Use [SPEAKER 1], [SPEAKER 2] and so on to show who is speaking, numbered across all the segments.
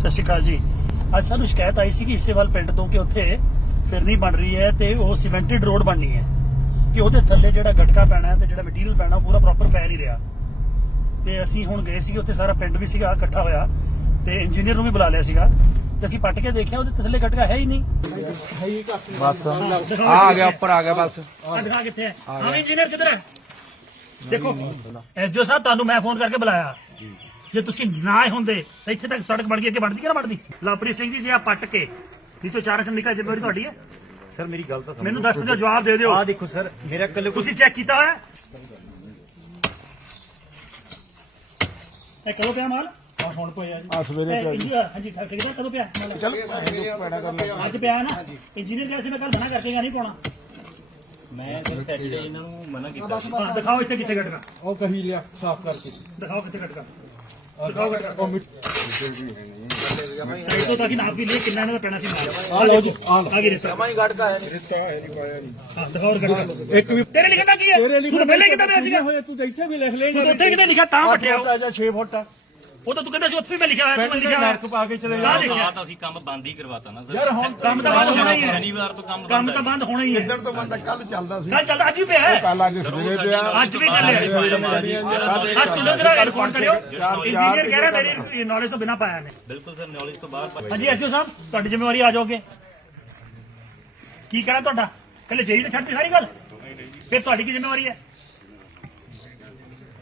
[SPEAKER 1] ਸਤਿ ਸ਼੍ਰੀ ਅਕਾਲ ਜੀ। ਅੱਜ ਸਾਨੂੰ ਸ਼ਿਕਾਇਤ ਆਈ ਸੀ ਕਿ ਇਸੇਵਾਲ ਪਿੰਡ ਤੋਂ ਕਿ ਉੱਥੇ ਫਿਰਨੀ ਬਣ ਰਹੀ ਹੈ ਤੇ ਉਹ ਸੀਮੈਂਟਡ ਰੋਡ ਬਣਨੀ ਹੈ ਕਿ ਉਹਦੇ ਥੱਲੇ ਜਿਹੜਾ ਗਟਕਾ ਪੈਣਾ ਤੇ ਜਿਹੜਾ ਮਟੀਰੀਅਲ ਪੈਣਾ ਪੂਰਾ ਪ੍ਰੋਪਰ ਪੈ ਨਹੀਂ ਰਿਹਾ। ਤੇ ਅਸੀਂ ਹੁਣ ਗਏ ਸੀਗੇ ਉੱਥੇ ਸਾਰਾ ਪਿੰਡ ਵੀ ਸੀਗਾ ਇਕੱਠਾ ਹੋਇਆ ਤੇ ਇੰਜੀਨੀਅਰ ਨੂੰ ਵੀ ਬੁਲਾ ਲਿਆ ਸੀਗਾ ਤੇ ਅਸੀਂ ਪੱਟ ਕੇ ਦੇਖਿਆ ਉਹਦੇ ਥੱਲੇ ਗਟਕਾ ਹੈ ਹੀ ਨਹੀਂ।
[SPEAKER 2] ਬਸ। ਆ ਗਿਆ ਉੱਪਰ ਆ ਗਿਆ ਬਸ।
[SPEAKER 1] ਆ ਦਿਖਾ ਕਿੱਥੇ ਹੈ। ਹਾਂ ਇੰਜੀਨੀਅਰ ਕਿੱਧਰ ਹੈ? ਦੇਖੋ ਐਸਡੀਓ ਸਾਹਿਬ ਤੁਹਾਨੂੰ ਮੈਂ ਫੋਨ ਕਰਕੇ ਬੁਲਾਇਆ। ਜੇ ਤੁਸੀਂ ਨਾ ਆਏ ਹੁੰਦੇ ਤਾਂ ਇੱਥੇ ਤੱਕ ਸੜਕ ਬਣ ਗਈ ਅੱਗੇ ਬਣਦੀ ਕਿ ਨਾ ਬਣਦੀ ਲਵਪ੍ਰੀਤ ਸਿੰਘ ਜੀ ਜੇ ਆ ਪੱਟ ਕੇ ਨੀਚੋਂ ਚਾਰ ਚੰਦ ਨਿਕਲ ਜ਼ਿੰਮੇਵਾਰੀ ਤੁਹਾਡੀ ਹੈ?
[SPEAKER 3] ਸਰ ਮੇਰੀ ਗੱਲ ਤਾਂ ਸਮਝੋ
[SPEAKER 1] ਮੈਨੂੰ ਦੱਸ ਦਿਓ ਜਵਾਬ ਦੇ ਦਿਓ।
[SPEAKER 3] ਆ ਦੇਖੋ ਸਰ ਮੇਰਾ ਕੱਲ
[SPEAKER 1] ਤੁਸੀਂ ਚੈੱਕ ਕੀਤਾ ਹੋਇਆ? ਇਹ ਕਦੋਂ ਪਿਆ ਮਾਲ? ਆ ਹੁਣ ਪਿਆ ਜੀ।
[SPEAKER 2] ਆ ਸਵੇਰੇ
[SPEAKER 1] ਇੰਜੀਨੀਅਰ ਹਾਂਜੀ ਠੱਕ ਗਿਆ ਕਦੋਂ ਪਿਆ? ਮਾਲ
[SPEAKER 2] ਚੱਲ। ਪੈਣਾ ਕਰ ਲੈ
[SPEAKER 1] ਅੱਜ ਪਿਆ ਨਾ? ਇੰਜੀਨੀਅਰ ਕਿਹਾ ਸੀ ਮੈਂ ਕੱਲ ਮਨਾ ਕਰਕੇਗਾ ਨਹੀਂ ਪਾਉਣਾ।
[SPEAKER 3] ਮੈਂ ਸਰ ਸੈਟਰਡੇ ਇਹਨਾਂ ਨੂੰ ਮਨਾ ਕੀਤਾ
[SPEAKER 1] ਦਿਖਾਓ ਇੱਥੇ ਕਿੱਥੇ ਗਟਕਾ
[SPEAKER 2] ਉਹ ਕਹੀ ਲਿਆ ਸਾਫ਼ ਕਰਕੇ।
[SPEAKER 1] ਦਿਖਾਓ ਕਿੱਥੇ ਗਟਕਾ ਦਿਖਾਓ ਗਟਕਾ
[SPEAKER 2] ਉਹ ਮਿੱਟ
[SPEAKER 1] ਸਾਈਡ ਤੋਂ ਤਾਂ ਕਿ ਨਾਪ ਵੀ ਲਈ ਕਿੰਨਾ ਇਹਨਾਂ ਦਾ ਪੈਣਾ ਸੀ ਮਾਲ।
[SPEAKER 2] ਆ ਲਓ ਜੀ ਆ ਲਓ।
[SPEAKER 1] ਆ ਗਈ ਰਿਸਾ
[SPEAKER 2] ਹੀ ਗੜਕਾ ਹੈ ਰਿਸ਼ਤਾ ਹੈ ਨਹੀਂ ਪਾਇਆ ਨਹੀਂ।
[SPEAKER 1] ਹਾਂ ਦਿਖਾਓ ਗਟਕਾ
[SPEAKER 2] ਇੱਕ ਵੀ
[SPEAKER 1] ਤੇਰੇ ਲਿਖਣਾ ਕੀ ਹੈ?
[SPEAKER 2] ਤੇਰੇ
[SPEAKER 1] ਤਾਂ ਪਹਿਲਾਂ ਹੀ ਕਿਤਾ ਪਿਆ ਸੀਗਾ।
[SPEAKER 2] ਹੋਏ ਤੂੰ ਤਾਂ ਇੱਥੇ ਵੀ ਲਿਖ ਲੇਗਾ।
[SPEAKER 1] ਤਾਂ ਉੱਥੇ ਕਿਤੇ ਲਿਖਿਆ ਤਾਂ ਪੱਟਿਆ
[SPEAKER 2] ਆ ਜਾ 6 ਫੁੱਟ ਆ।
[SPEAKER 1] ਉਹ ਤਾਂ ਤੂੰ ਕਹਿੰਦਾ ਸੀ ਉੱਥੇ ਵੀ ਮੈਂ ਲਿਖਿਆ ਹੋਇਆ ਤੂੰ
[SPEAKER 2] ਦੇ
[SPEAKER 1] ਲਿਖਿਆ ਹੋਇਆ।
[SPEAKER 2] ਨਰਕ ਪਾ ਕੇ ਚਲੇ ਜਾ
[SPEAKER 1] ਦੇਖਿਆ
[SPEAKER 3] ਰਾਤ ਅਸੀਂ ਕੰਮ ਬੰਦ ਹੀ ਕਰਵਾਤਾ ਨਾ ਸਰ।
[SPEAKER 2] ਯਾਰ ਹੁਣ
[SPEAKER 1] ਕੰਮ ਤਾਂ ਬੰਦ ਹੋਣਾ ਹੀ ਹੈ।
[SPEAKER 3] ਸ਼ਨੀਵਾਰ ਤੋਂ ਕੰਮ
[SPEAKER 1] ਕੰਮ ਤਾਂ ਬੰਦ ਹੋਣਾ ਹੀ ਹੈ।
[SPEAKER 2] ਤੋਂ ਬੰਦਾ ਕੱਲ ਚੱਲਦਾ ਸੀ।
[SPEAKER 1] ਕੱਲ ਚੱਲਦਾ ਅੱਜ ਵੀ ਪਿਆ ਹੈ।
[SPEAKER 2] ਕੱਲ ਅੱਜ ਸਵੇਰੇ ਪਿਆ।
[SPEAKER 1] ਅੱਜ ਵੀ ਚੱਲਿਆ ਅੱਜ ਸੁਣੋ ਜਰਾ ਰਿਪੋਰਟ ਕਰਿਓ? ਇੰਜੀਨੀਅਰ ਕਹਿ ਰਿਹਾ ਮੇਰੀ ਨੌਲੇਜ ਤੋਂ ਬਿਨਾ ਪਾਇਆ ਨੇ
[SPEAKER 3] ਬਿਲਕੁਲ ਸਰ ਨੌਲੇਜ ਤੋਂ ਬਾਹਰ
[SPEAKER 1] ਹਾਂਜੀ ਐਸਓ ਸਾਹਿਬ ਤੁਹਾਡੀ ਜ਼ਿੰਮੇਵਾਰੀ ਆ ਜਾਓਗੇ। ਕੀ ਕਹਿਣਾ ਤੁਹਾਡਾ? ਕੱਲੇ ਜੇਈ ਨੇ ਛੱਡਤੀ ਸਾਰੀ ਗੱਲ? ਫਿਰ ਤੁਹਾਡੀ ਕੀ ਜ਼ਿੰਮੇਵਾਰੀ ਹੈ?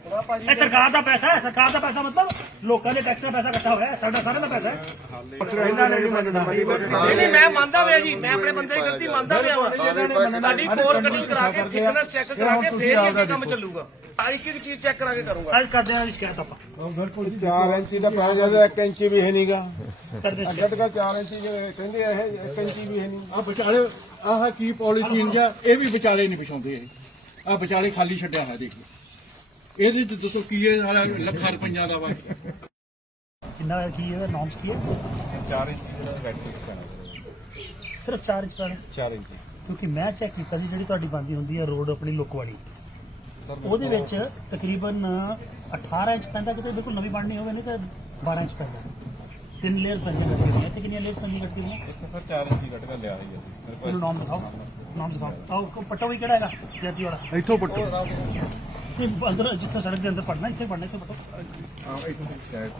[SPEAKER 1] ਇਹ ਸਰਕਾਰ ਦਾ ਪੈਸਾ ਹੈ ਸਰਕਾਰ ਦਾ ਪੈਸਾ ਮਤਲਬ ਲੋਕਾਂ ਦੇ ਟੈਕਸ ਦਾ ਪੈਸਾ ਇਕੱਠਾ ਹੋਇਆ ਹੈ, ਸਾਡਾ ਸਾਰਿਆਂ ਦਾ ਪੈਸਾ ਹੈ।
[SPEAKER 4] ਨਹੀਂ ਨਹੀਂ ਮੈਂ ਮੰਨਦਾ ਪਿਆ ਜੀ। ਮੈਂ ਆਪਣੇ ਬੰਦੇ ਦੀ ਗਲਤੀ ਮੰਨਦਾ ਪਿਆ ਵਾਂ। ਤੁਹਾਡੀ ਕੋਰ ਕਟਿੰਗ ਕਰਾ ਕੇ ਥਿਕਨੈਸ ਚੈੱਕ ਕਰਾ ਕੇ ਫੇਰ ਹੀ ਅੱਗੇ ਕੰਮ ਚੱਲੂਗਾ। ਹਰ ਇੱਕ ਇੱਕ ਚੀਜ਼ ਚੈੱਕ ਕਰਾ ਕੇ ਕਰੂੰਗਾ।
[SPEAKER 1] ਅੱਜ ਕਰਦੇ ਹਾਂ ਸ਼ਿਕਾਇਤ ਆਪਾਂ।
[SPEAKER 2] 4 ਇੰਚੀ ਦਾ ਪੈ ਗਿਆ 1 ਇੰਚੀ ਵੀ ਹੈ ਨਹੀਂਗਾ।
[SPEAKER 1] ਕਰਦੇ ਹਾਂ ਸ਼ਿਕਾਇਤ।
[SPEAKER 2] ਤੱਕ 4 ਇੰਚੀ ਜਿਹੜੇ ਕਹਿੰਦੇ ਆ ਇਹ 1 ਇੰਚੀ ਵੀ ਹੈ ਨਹੀਂ ਆ ਵਿਚਾਲੇ ਆਹ ਕੀ ਪੋਲੀਥੀਨ ਜਾਂ ਇਹ ਵੀ ਵਿਚਾਲੇ ਨਹੀਂ ਵਿਛਾਉਂਦੇ ਇਹ। ਆ ਵਿਚਾਲੇ ਖਾਲੀ ਛੱਡਿਆ ਹੈ ਦੇਖ। ਲਓ ਇਹਦੇ ਚ ਦੱਸੋ ਕੀ ਇਹ ਨਾਲ ਲੱਖਾਂ ਰੁਪਈਆ ਦਾ ਵਾ।
[SPEAKER 1] ਕਿੰਨਾ ਕੀ ਹੈ? ਨੌਮਸ ਕੀ ਹੈ?
[SPEAKER 2] 4 ਇੰਚ ਜਿਹੜਾ ਵੈਟਿਕ ਪੈਣਾ।
[SPEAKER 1] ਸਿਰਫ 4 ਇੰਚ ਪੈਣਾ।
[SPEAKER 2] 4 ਇੰਚ।
[SPEAKER 1] ਕਿਉਂਕਿ ਮੈਂ ਚੈੱਕ ਕੀਤਾ ਸੀ ਜਿਹੜੀ ਤੁਹਾਡੀ ਬੰਦੀ ਹੁੰਦੀ ਹੈ ਰੋਡ ਆਪਣੀ ਲੋਕਵਾੜੀ ਉਹਦੇ ਵਿੱਚ ਤਕਰੀਬਨ 18 ਇੰਚ ਪੈਂਦਾ ਕਿਤੇ ਬਿਲਕੁਲ ਨਵੀਂ ਬਣਨੀ ਹੋਵੇ ਨਹੀਂ ਤਾਂ 12 ਇੰਚ ਪੈਂਦਾ। ਤਿੰਨ ਲੇਅਰਸ ਬਣੀਆਂ ਰੱਖੀ ਹੋਈਆਂ। ਤੇ ਕਿੰਨੀਆਂ ਲੇਅਰਸ ਬਣੀਆਂ ਰੱਖੀ ਹੋਈਆਂ?
[SPEAKER 2] ਇੱਥੇ ਸਰ 4 ਇੰਚ ਦੀ ਕਟਕਾ ਲਿਆ ਰਹੀ ਹੈ ਮੇਰੇ
[SPEAKER 1] ਕੋਲ ਨਾਮ ਦਿਖਾਓ। ਨਾਮ ਦਿਖਾਓ। ਆਓ ਪੱਟਾ ਵੀ ਕਿਹੜਾ ਹੈਗਾ? ਜੈਤੀ ਵਾਲਾ
[SPEAKER 2] ਇੱਥੋਂ ਪੱਟੋ।
[SPEAKER 1] ਇਹ ਅੰਦਰ ਜਿੱਥੇ ਸੜਕ ਦੇ ਅੰਦਰ ਪੜਨਾ ਇੱਥੇ ਪੜਨਾ ਇੱਥੇ ਪੱਟੋ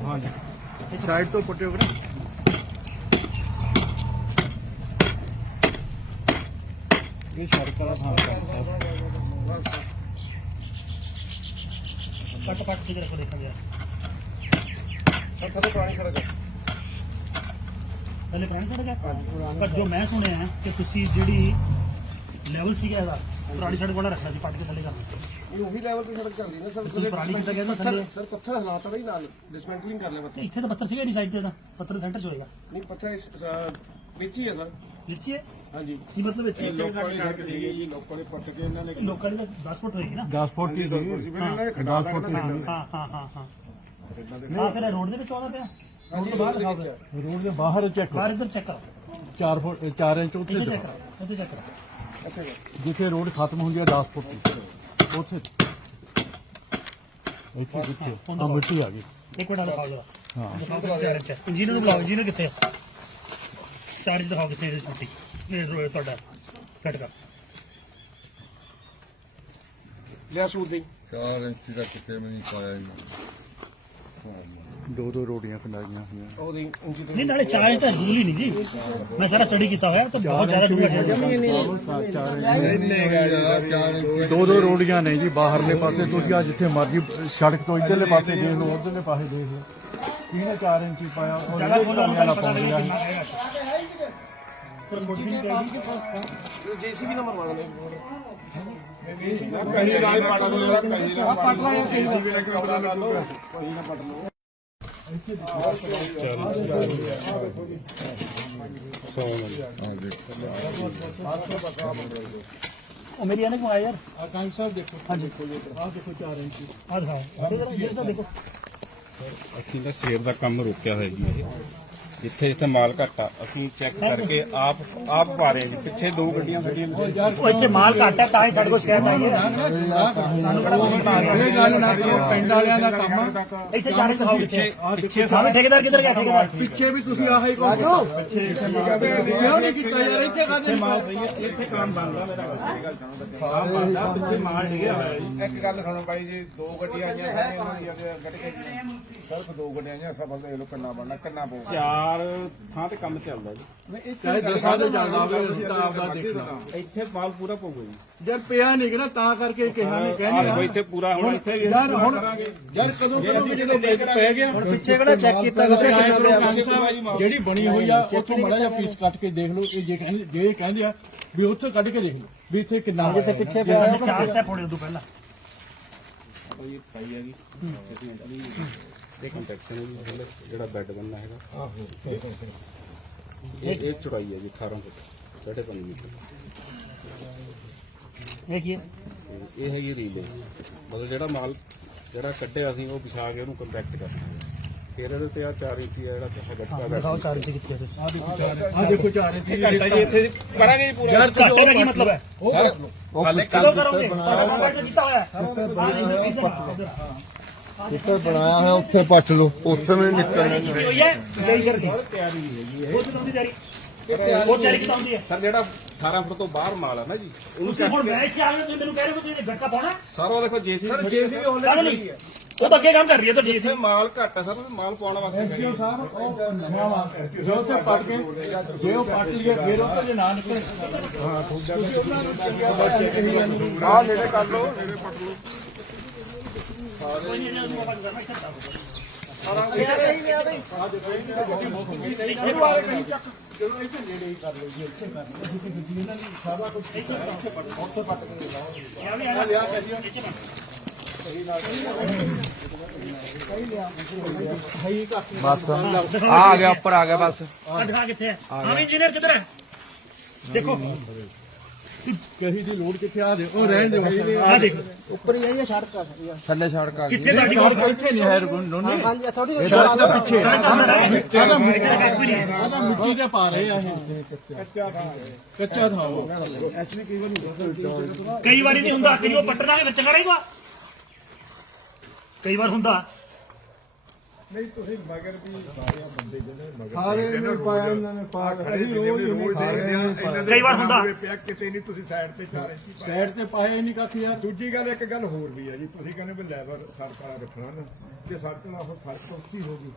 [SPEAKER 2] ਹਾਂਜੀ। ਸਾਈਡ ਤੋਂ ਪੱਟਿਓ ਇਹ ਸੜਕ ਵਾਲਾ ਥਾਂ ਹੈ
[SPEAKER 1] ਕੱਟ ਕੱਟ ਕੇ ਰੱਖੋ ਦੇਖਾਂਗੇ
[SPEAKER 2] ਸਰ ਥੱਲੇ ਪੁਰਾਣੀ ਸੜਕ ਹੈ।
[SPEAKER 1] ਪਹਿਲੇ ਪੁਰਾਣੀ ਸੜਕ ਹੈ? ਪਰ ਜੋ ਮੈਂ ਸੁਣਿਆ ਹੈ ਕਿ ਤੁਸੀਂ ਜਿਹੜੀ ਲੈਵਲ ਸੀਗਾ ਇਹਦਾ ਪੁਰਾਣੀ ਸੜਕ ਵਾਲਾ ਰੱਖਣਾ ਸੀ ਪੱਟ ਕੇ ਥੱਲੇ ਕਰਨਾ
[SPEAKER 4] ਇਹ ਉਹੀ ਲੈਵਲ ਤੇ ਸੜਕ ਚੱਲਦੀ ਨਾ ਸਰ
[SPEAKER 1] ਤੁਸੀਂ ਪੁਰਾਣੀ ਕਿੱਦਾਂ ਕਹਿੰਦੇ ਥੱਲੇ?
[SPEAKER 4] ਸਰ ਪੱਥਰ ਹਲਾਤਾ ਰਹੀ ਨਾਲ ਡਿਸਮੈਂਟਲਿੰਗ ਕਰ ਲਿਆ ਪੱਥਰ।
[SPEAKER 1] ਤੇ ਇੱਥੇ ਤਾਂ ਪੱਥਰ ਸੀਗਾ ਨਹੀਂ ਸਾਈਡ ਤੇ ਤਾਂ ਪੱਥਰ ਸੈਂਟਰ 'ਚ ਹੋਏਗਾ।
[SPEAKER 4] ਨਹੀਂ ਪੱਥਰ ਇਸ ਅਹ, ਵਿੱਚ ਹੀ ਹੈ ਸਰ।
[SPEAKER 1] ਨੀਚੇ ਹੈ?
[SPEAKER 4] ਹਾਂਜੀ।
[SPEAKER 1] ਕੀ ਮਤਲਬ ਵਿੱਚ
[SPEAKER 2] ਲੋਕਾਂ ਦੀ ਸੜਕ ਸੀਗੀ। ਲੋਕਾਂ ਦੇ ਪੱਟ ਕੇ ਇਹਨਾਂ ਨੇ
[SPEAKER 1] ਲੋਕਾਂ ਦੀ ਤਾਂ 10 ਫੁੱਟ ਹੋਏਗੀ ਨਾ।
[SPEAKER 2] 10 ਫੁੱਟ ਦੀ ਸੀ
[SPEAKER 1] ਹਾਂ
[SPEAKER 2] ਖੜਾ ਫੁੱਟ
[SPEAKER 1] ਹਾਂ ਹਾਂ ਹਾਂ ਹਾਂ ਹਾਂ ਹਾਂ। ਫਿਰ ਇਹ ਰੋਡ ਦੇ ਵਿੱਚ ਆਉਂਦਾ ਪਿਆ? ਰੋਡ ਤੋਂ ਬਾਹਰ ਦਿਖਾਓ ਫਿਰ।
[SPEAKER 2] ਰੋਡ ਦੇ ਬਾਹਰ ਚੈੱਕ
[SPEAKER 1] ਬਾਹਰ ਇੱਧਰ ਚੈੱਕ ਕਰੋ।
[SPEAKER 2] 4 ਫੁੱਟ 4 ਇੰਚ
[SPEAKER 1] ਚੈੱਕ। ਕਰੋ ਚੈੱਕ ਕਰੋ।
[SPEAKER 2] ਜਿੱਥੇ ਰੋਡ ਖਤਮ ਹੁੰਦੀ ਹੈ 10 ਫੁੱਟ ਦੀ। ਉੱਥੇ ਇੱਥੇ ਕਿੱਥੇ ਆ ਮਿੱਟੀ ਆ ਗਈ
[SPEAKER 1] ਇੱਕ ਮਿੰਟ ਦਿਖਾਓ ਜਰਾ
[SPEAKER 2] ਹਾਂ
[SPEAKER 1] ਦਿਖਾਓ ਕਿੱਥੇ ਚਾਰ ਇੰਚ ਹੈ ਇੰਜੀਨੀਅਰ ਨੂੰ ਬੁਲਾਓ ਇੰਜੀਨੀਅਰ ਕਿੱਥੇ ਹੈ ਚਾਰ ਇੰਚ ਦਿਖਾਓ ਕਿੱਥੇ ਹੈ ਛੁੱਟੀ ਇਹ ਰੋਡ ਤੁਹਾਡਾ ਕੱਟ ਕਰ
[SPEAKER 4] ਲਿਆ ਸੂਟ ਦੇ।
[SPEAKER 5] ਚਾਰ ਇੰਚੀ ਦਾ ਕਿਤੇ ਵੀ ਨਹੀਂ ਪਾਇਆ ਜੀ।
[SPEAKER 2] ਦੋ ਦੋ ਰੋਟੀਆਂ ਖੰਡਾਈਆਂ ਹੋਈਆਂ
[SPEAKER 4] ਉਹਦੀ ਇੰਚੀ
[SPEAKER 1] ਨਹੀਂ ਨਾਲੇ ਚਾਰ ਇੰਚ ਤਾਂ ਜ਼ਰੂਰੀ ਨਹੀਂ ਜੀ ਮੈਂ ਸਾਰਾ ਸਟੱਡੀ ਕੀਤਾ ਹੋਇਆ ਤਾਂ ਬਹੁਤ ਜ਼ਿਆਦਾ ਡੂੰਘਾ ਜਾਂਦਾ
[SPEAKER 5] ਯਾਰ ਚਾਰ ਇੰਚੀ
[SPEAKER 2] ਦੋ ਦੋ ਰੋੜੀਆਂ ਨੇ ਜੀ ਬਾਹਰਲੇ ਪਾਸੇ ਤੁਸੀਂ ਆ ਜਿੱਥੇ ਮਰਜ਼ੀ ਸੜਕ ਤੋਂ ਇਧਰਲੇ ਪਾਸੇ ਦੇਖ ਲਓ ਉਧਰਲੇ ਪਾਸੇ ਦੇਖ ਲਓ ਕਿਹਨੇ 4 ਇੰਚੀ ਪਾਇਆ ਉਹ
[SPEAKER 1] ਜਗ੍ਹਾ
[SPEAKER 2] ਜਿਹੜੇ
[SPEAKER 1] ਖੋਲ੍ਹਣ
[SPEAKER 2] ਵਾਲਾ
[SPEAKER 1] ਦਾ ਪਤਾ
[SPEAKER 2] ਪਾਉਂਦੇ
[SPEAKER 1] ਨਹੀਂ
[SPEAKER 2] ਆ
[SPEAKER 1] ਕਿੰਨਾ ਹੈਗਾ ਸਿਰ ਮੋਟੀ ਨਹੀਂ ਚਾਹੀਦੀ
[SPEAKER 4] ਜੀਸੀਬੀ ਨੰਬਰ ਮੰਗ ਲੈ
[SPEAKER 2] ਕਹੀਂ ਰਾਜ ਪੱਟ ਲਓ ਜਰਾ ਕਹੀਂ ਰਾਜ ਪੱਟ ਲਓ ਕਹੀਂ ਵੀ ਇੱਕ ਰੋੜਾ ਲਾ ਲਓ
[SPEAKER 1] ਉਹ ਮੇਰੀ ਇਹਨੇ ਕਮਾਇਆ ਯਾਰ।
[SPEAKER 2] ਆਕਾਂਸ਼ ਸਾਹਿਬ ਦੇਖੋ। ਹਾਂਜੀ। ਆਹ ਦੇਖੋ 4 ਇੰਚੀ।
[SPEAKER 1] ਆ ਦਿਖਾਓ ਇਹ ਜਰਾ ਇਹ ਤਾਂ ਦੇਖੋ।
[SPEAKER 6] ਅਸੀਂ ਤਾਂ ਸੇਬ ਦਾ ਕੰਮ ਰੋਕਿਆ ਹੋਇਆ ਜੀ। ਇਹ ਜਿੱਥੇ ਜਿੱਥੇ ਮਾਲ ਘੱਟ ਆ ਅਸੀਂ ਚੈੱਕ ਕਰਕੇ ਆਪ ਆਪ ਪਾ ਰਹੇ ਹਾਂ ਜੀ ਪਿੱਛੇ ਦੋ ਗੱਡੀਆਂ ਖੜੀਆਂ ਨੇ।
[SPEAKER 1] ਉਹ ਇੱਥੇ ਮਾਲ ਘੱਟ ਤਾਂ ਹੀ ਸਾਡੇ ਕੋਲ ਸ਼ਿਕਾਇਤ ਆਈ ਹੈ। ਸਾਨੂੰ ਕਿਹੜਾ ਕੋਈ ਪਾ ਗਿਆ
[SPEAKER 2] ਇਹ ਗੱਲ ਨਾ ਕਰੋ ਪਿੰਡ ਵਾਲਿਆਂ ਦਾ ਕੰਮ
[SPEAKER 1] ਇੱਥੇ ਜਾਣੇ ਦਿਖਾਓ ਪਿੱਛੇ
[SPEAKER 2] ਪਿੱਛੇ
[SPEAKER 1] ਸਾਰੇ ਠੇਕੇਦਾਰ ਕਿੱਧਰ ਗਿਆ ਠੇਕੇਦਾਰ?
[SPEAKER 2] ਪਿੱਛੇ ਵੀ ਤੁਸੀਂ ਆਹ ਹੀ ਕੰਮ ਕਰੋ ਕਿਉਂ ਨਹੀਂ ਕੀਤਾ ਯਾਰ? ਇੱਥੇ ਕਾਹਦੇ ਮਾਲ ਸਹੀ ਹੈ
[SPEAKER 6] ਇੱਥੇ ਕੰਮ ਬਣਦਾ ਮੇਰਾ ਕੰਮ ਬਣਦਾ ਪਿੱਛੇ ਮਾਲ ਡਿੱਗਿਆ ਹੋਇਆ ਜੀ।
[SPEAKER 7] ਇੱਕ ਗੱਲ ਸੁਣੋ ਬਾਈ ਜੀ ਦੋ ਗੱਡੀਆਂ ਆਈਆਂ ਉਹਨਾਂ ਦੀਆਂ। ਸਿਰਫ ਦੋ ਗੱਡੀਆਂ ਆਈਆਂ ਸਫਲ ਦੇ ਲੋ ਕਿੰਨਾ ਬਣਨਾ ਕਿੰਨਾ ਪਊ
[SPEAKER 6] ਚਾਰ ਥਾਂ ਤੇ ਕੰਮ ਚੱਲਦਾ ਜੀ।
[SPEAKER 2] ਚਾਹੇ ਦਸਾਂ ਦੇ ਚੱਲਦਾ ਹੋਵੇ ਅਸੀਂ ਤਾਂ ਆਪਦਾ ਦੇਖਣਾ।
[SPEAKER 6] ਇੱਥੇ ਮਾਲ ਪੂਰਾ ਪਊਗਾ ਜੀ।
[SPEAKER 2] ਜਦ ਪਿਆ ਨਹੀਂ ਨਾ ਤਾਂ ਕਰਕੇ ਕਿਹਾ ਨਹੀਂ
[SPEAKER 6] ਆਹ
[SPEAKER 2] ਕਹਿੰਦੇ
[SPEAKER 6] ਦੇਖੋ ਇੱਥੇ ਪੂਰਾ ਹੁਣ ਇੱਥੇ ਵੀ
[SPEAKER 2] ਯਾਰ ਹੁਣ ਯਾਰ ਕਦੋਂ ਕਦੋਂ ਜਦੋਂ ਦੇਖ ਪੈ ਗਿਆ। ਹੁਣ ਪਿੱਛੇ ਕਿਹੜਾ ਚੈੱਕ ਕੀਤਾ ਤੁਸੀਂ ਜਿਹੜੀ ਬਣੀ ਹੋਈ ਆ ਉੱਥੋਂ ਮੜਾ ਜਿਹਾ ਪੀਸ ਕੱਟ ਕੇ ਦੇਖ ਲਓ ਇਹ ਜੇ ਕਹਿੰਦੇ ਜੇ ਕਹਿੰਦੇ ਆ ਵੀ ਉੱਥੋਂ ਕੱਢ ਕੇ ਦੇਖ ਲਓ ਵੀ ਇੱਥੇ ਕਿੰਨਾ ਜਿੱਥੇ ਪਿੱਛੇ
[SPEAKER 1] ਚਾਰ ਸਟੈਪ ਹੋਣੇ ਉਦੋਂ ਪਹਿਲਾਂ।
[SPEAKER 6] ਇਹ ਕੰਟੈਕਸ਼ਨ ਹੈ ਜੀ ਮਤਲਬ ਜਿਹੜਾ ਬੈੱਡ ਬਣਨਾ ਹੈਗਾ। ਆਹੋ। ਇਹ ਇਹ ਚੌੜਾਈ ਹੈ ਜੀ 18 ਫੁੱਟ ਸਾਢੇ ਪੰਜ ਮੀਟਰ।
[SPEAKER 1] ਇਹ ਕੀ ਹੈ?
[SPEAKER 6] ਇਹ ਹੈਗੀ ਰੀਲੇ। ਮਤਲਬ ਜਿਹੜਾ ਮਾਲ ਜਿਹੜਾ ਕੱਢਿਆ ਅਸੀਂ ਉਹ ਵਿਛਾ ਕੇ ਉਹਨੂੰ ਕੰਪੈਕਟ ਕਰਨਾ ਹੈ ਫਿਰ ਇਹਦੇ ਤੇ ਆ 4 ਇੰਚੀ ਆ ਜਿਹੜਾ ਤੇ ਗੱਟਾ ਬੈਠਾ
[SPEAKER 1] ਚਾਰ ਇੰਚ ਕਿੱਥੇ ਹੈ
[SPEAKER 2] ਆ ਦੇਖੋ ਚਾਰੇ ਤੇ ਘੰਟਾ ਜੀ ਇੱਥੇ ਕਰਾਂਗੇ ਜੀ ਪੂਰਾ। ਯਾਰ
[SPEAKER 1] ਘਾਟੇ ਦਾ ਕੀ ਮਤਲਬ। ਹੈ
[SPEAKER 2] ਉਹ ਕੱਟ ਲਓ।
[SPEAKER 5] ਉਹ
[SPEAKER 1] ਕਦੋਂ ਕਰੋਗੇ ਸਾਰਾ ਦਿੱਤਾ ਹੋਇਆ। ਹੈ।
[SPEAKER 5] ਉੱਥੇ ਬਣਾਇਆ ਹੋਇਆ ਉੱਥੇ ਪੱਟ ਲਓ ਉੱਥੇ ਵੀ ਨਿਕਲਣਾ
[SPEAKER 1] ਕੀ ਹੋਈ ਹੈ ਗਈ ਕਰਕੇ ਤਿਆਰੀ ਹੈਗੀ ਹੈ ਉਹ ਤਾਂ ਤੁਸੀਂ ਤਿਆਰੀ ਉਹ ਤਿਆਰੀ ਕਿੱਦਾਂ ਹੁੰਦੀ ਹੈ
[SPEAKER 6] ਸਰ ਜਿਹੜਾ 18 ਫੁੱਟ ਤੋਂ ਬਾਹਰ ਮਾਲ ਹੈ ਨਾ ਜੀ
[SPEAKER 1] ਤੁਸੀਂ ਹੁਣ ਮੈਂ ਇੱਥੇ ਆ ਗਏ ਤੁਸੀਂ ਮੈਨੂੰ ਕਹਿ ਰਹੇ ਹੋ ਤੁਸੀਂ ਗੱਟਾ ਪਾਉਣਾ
[SPEAKER 6] ਸਰ ਉਹ ਦੇਖੋ ਜੇਸੀਬੀ ਜੇਸੀਬੀ
[SPEAKER 1] ਕਾਹਦੇ ਲਈ ਉਹ ਤਾਂ ਅੱਗੇ ਕੰਮ ਕਰ ਰਹੀ ਹੈ ਤਾਂ ਜੀ
[SPEAKER 6] ਜਿੱਥੇ ਮਾਲ ਘੱਟ ਹੈ ਸਰ ਮਾਲ ਪਾਉਣ ਵਾਸਤੇ ਕਰੀ
[SPEAKER 2] ਐਸਡੀਓ ਸਾਹਿਬ ਉਹ ਨਵਾਂ ਵਾ ਜੋ ਉੱਥੇ ਪੱਟ ਕੇ ਜੇ ਉਹ ਪੱਟ ਲਈਏ ਫਿਰ ਉਹ ਤੋਂ ਜੇ ਨਾ ਨਿਕਲੇ
[SPEAKER 7] ਆ ਨੇੜੇ ਕਰ ਲਓ ਨੇੜੇ ਪੱਟ ਲਓ
[SPEAKER 1] ਕੋਈ ਨਹੀਂ ਇਹਨਾਂ ਨੂੰ ਆਪਾਂ ਕਰਨਾ ਇੱਥੇ
[SPEAKER 2] ਚਲੋ ਇੱਥੇ ਨੇੜੇ ਹੀ ਕਰ ਲਓ ਜੀ ਇੱਥੇ ਕਰ ਲਓ ਜਿੱਥੇ ਗੱਡੀ ਇਹਨਾਂ ਨੇ ਸਾਰਾ ਕੁਝ ਇੱਥੇ ਪੱਟ ਉੱਥੇ ਪੱਟ ਕੇ ਲਿਆ ਕੈਸੀਆ
[SPEAKER 1] ਆ ਗਿਆ ਉੱਪਰ ਆ ਗਿਆ ਬਸ ਦਿਖਾ ਕਿੱਥੇ ਹੈ ਹਾਂ ਇੰਜੀਨੀਅਰ ਕਿੱਧਰ ਹੈ ਦੇਖੋ
[SPEAKER 2] ਕਹੀ ਦੀ ਲੋੜ ਕਿੱਥੇ ਆ? ਦੇ ਉਹ ਰਹਿਣ ਦੇ
[SPEAKER 1] ਆ ਦੇਖੋ
[SPEAKER 8] ਥੱਲੇ ਸੜਕ ਆ ਗਈ।
[SPEAKER 1] ਕਿੱਥੇ ਤੁਹਾਡੀ
[SPEAKER 2] ਸੜਕ ਇੱਥੇ ਨਹੀਂ ਹੈ ਰਗੁੰਨੋਂ
[SPEAKER 8] ਹਾਂਜੀ ਥੋੜੀ
[SPEAKER 2] ਸੜਕ ਦੇ ਪਿੱਛੇ।
[SPEAKER 1] ਆਦਾ
[SPEAKER 2] ਮਿੱਟੀ ਦੇ ਪਾ ਰਹੇ ਆ ਇਹ। ਕੱਚਾ ਥਾਂ ਕੱਚਾ ਥਾਂ ਉਹ।
[SPEAKER 1] ਕਈ ਵਾਰੀ ਨਹੀਂ ਹੁੰਦਾ ਕਿ ਉਹ ਪੱਟਣਾ ਦੇ ਵਿੱਚ ਚੰਗਾ ਰਹੇਗਾ ਕਈ ਵਾਰ ਹੁੰਦਾ।
[SPEAKER 5] ਸਾਰੇ ਨੇ ਪਾਇਆ ਇਹਨਾਂ ਨੇ ਪਾ
[SPEAKER 1] ਕਈ ਵਾਰ ਹੁੰਦਾ
[SPEAKER 7] ਕਿਤੇ ਨਹੀਂ ਤੁਸੀਂ ਸਾਈਡ ਤੇ ਚਾਰੇ
[SPEAKER 2] ਸਾਈਡ ਤੇ ਪਾਏ ਨਹੀਂ ਕੱਖ ਯਾਰ
[SPEAKER 7] ਦੂਜੀ ਗੱਲ ਇੱਕ ਗੱਲ ਹੋਰ ਵੀ ਹੈ ਜੀ ਤੁਸੀਂ ਕਹਿੰਦੇ ਵੀ ਲੈਵਲ ਸੜਕ ਵਾਲਾ ਰੱਖਣਾ ਨਾ। ਜੇ ਸੜਕ ਨਾਲ ਉਹ ਸੜਕ ਉੱਚੀ ਹੋ ਗਈ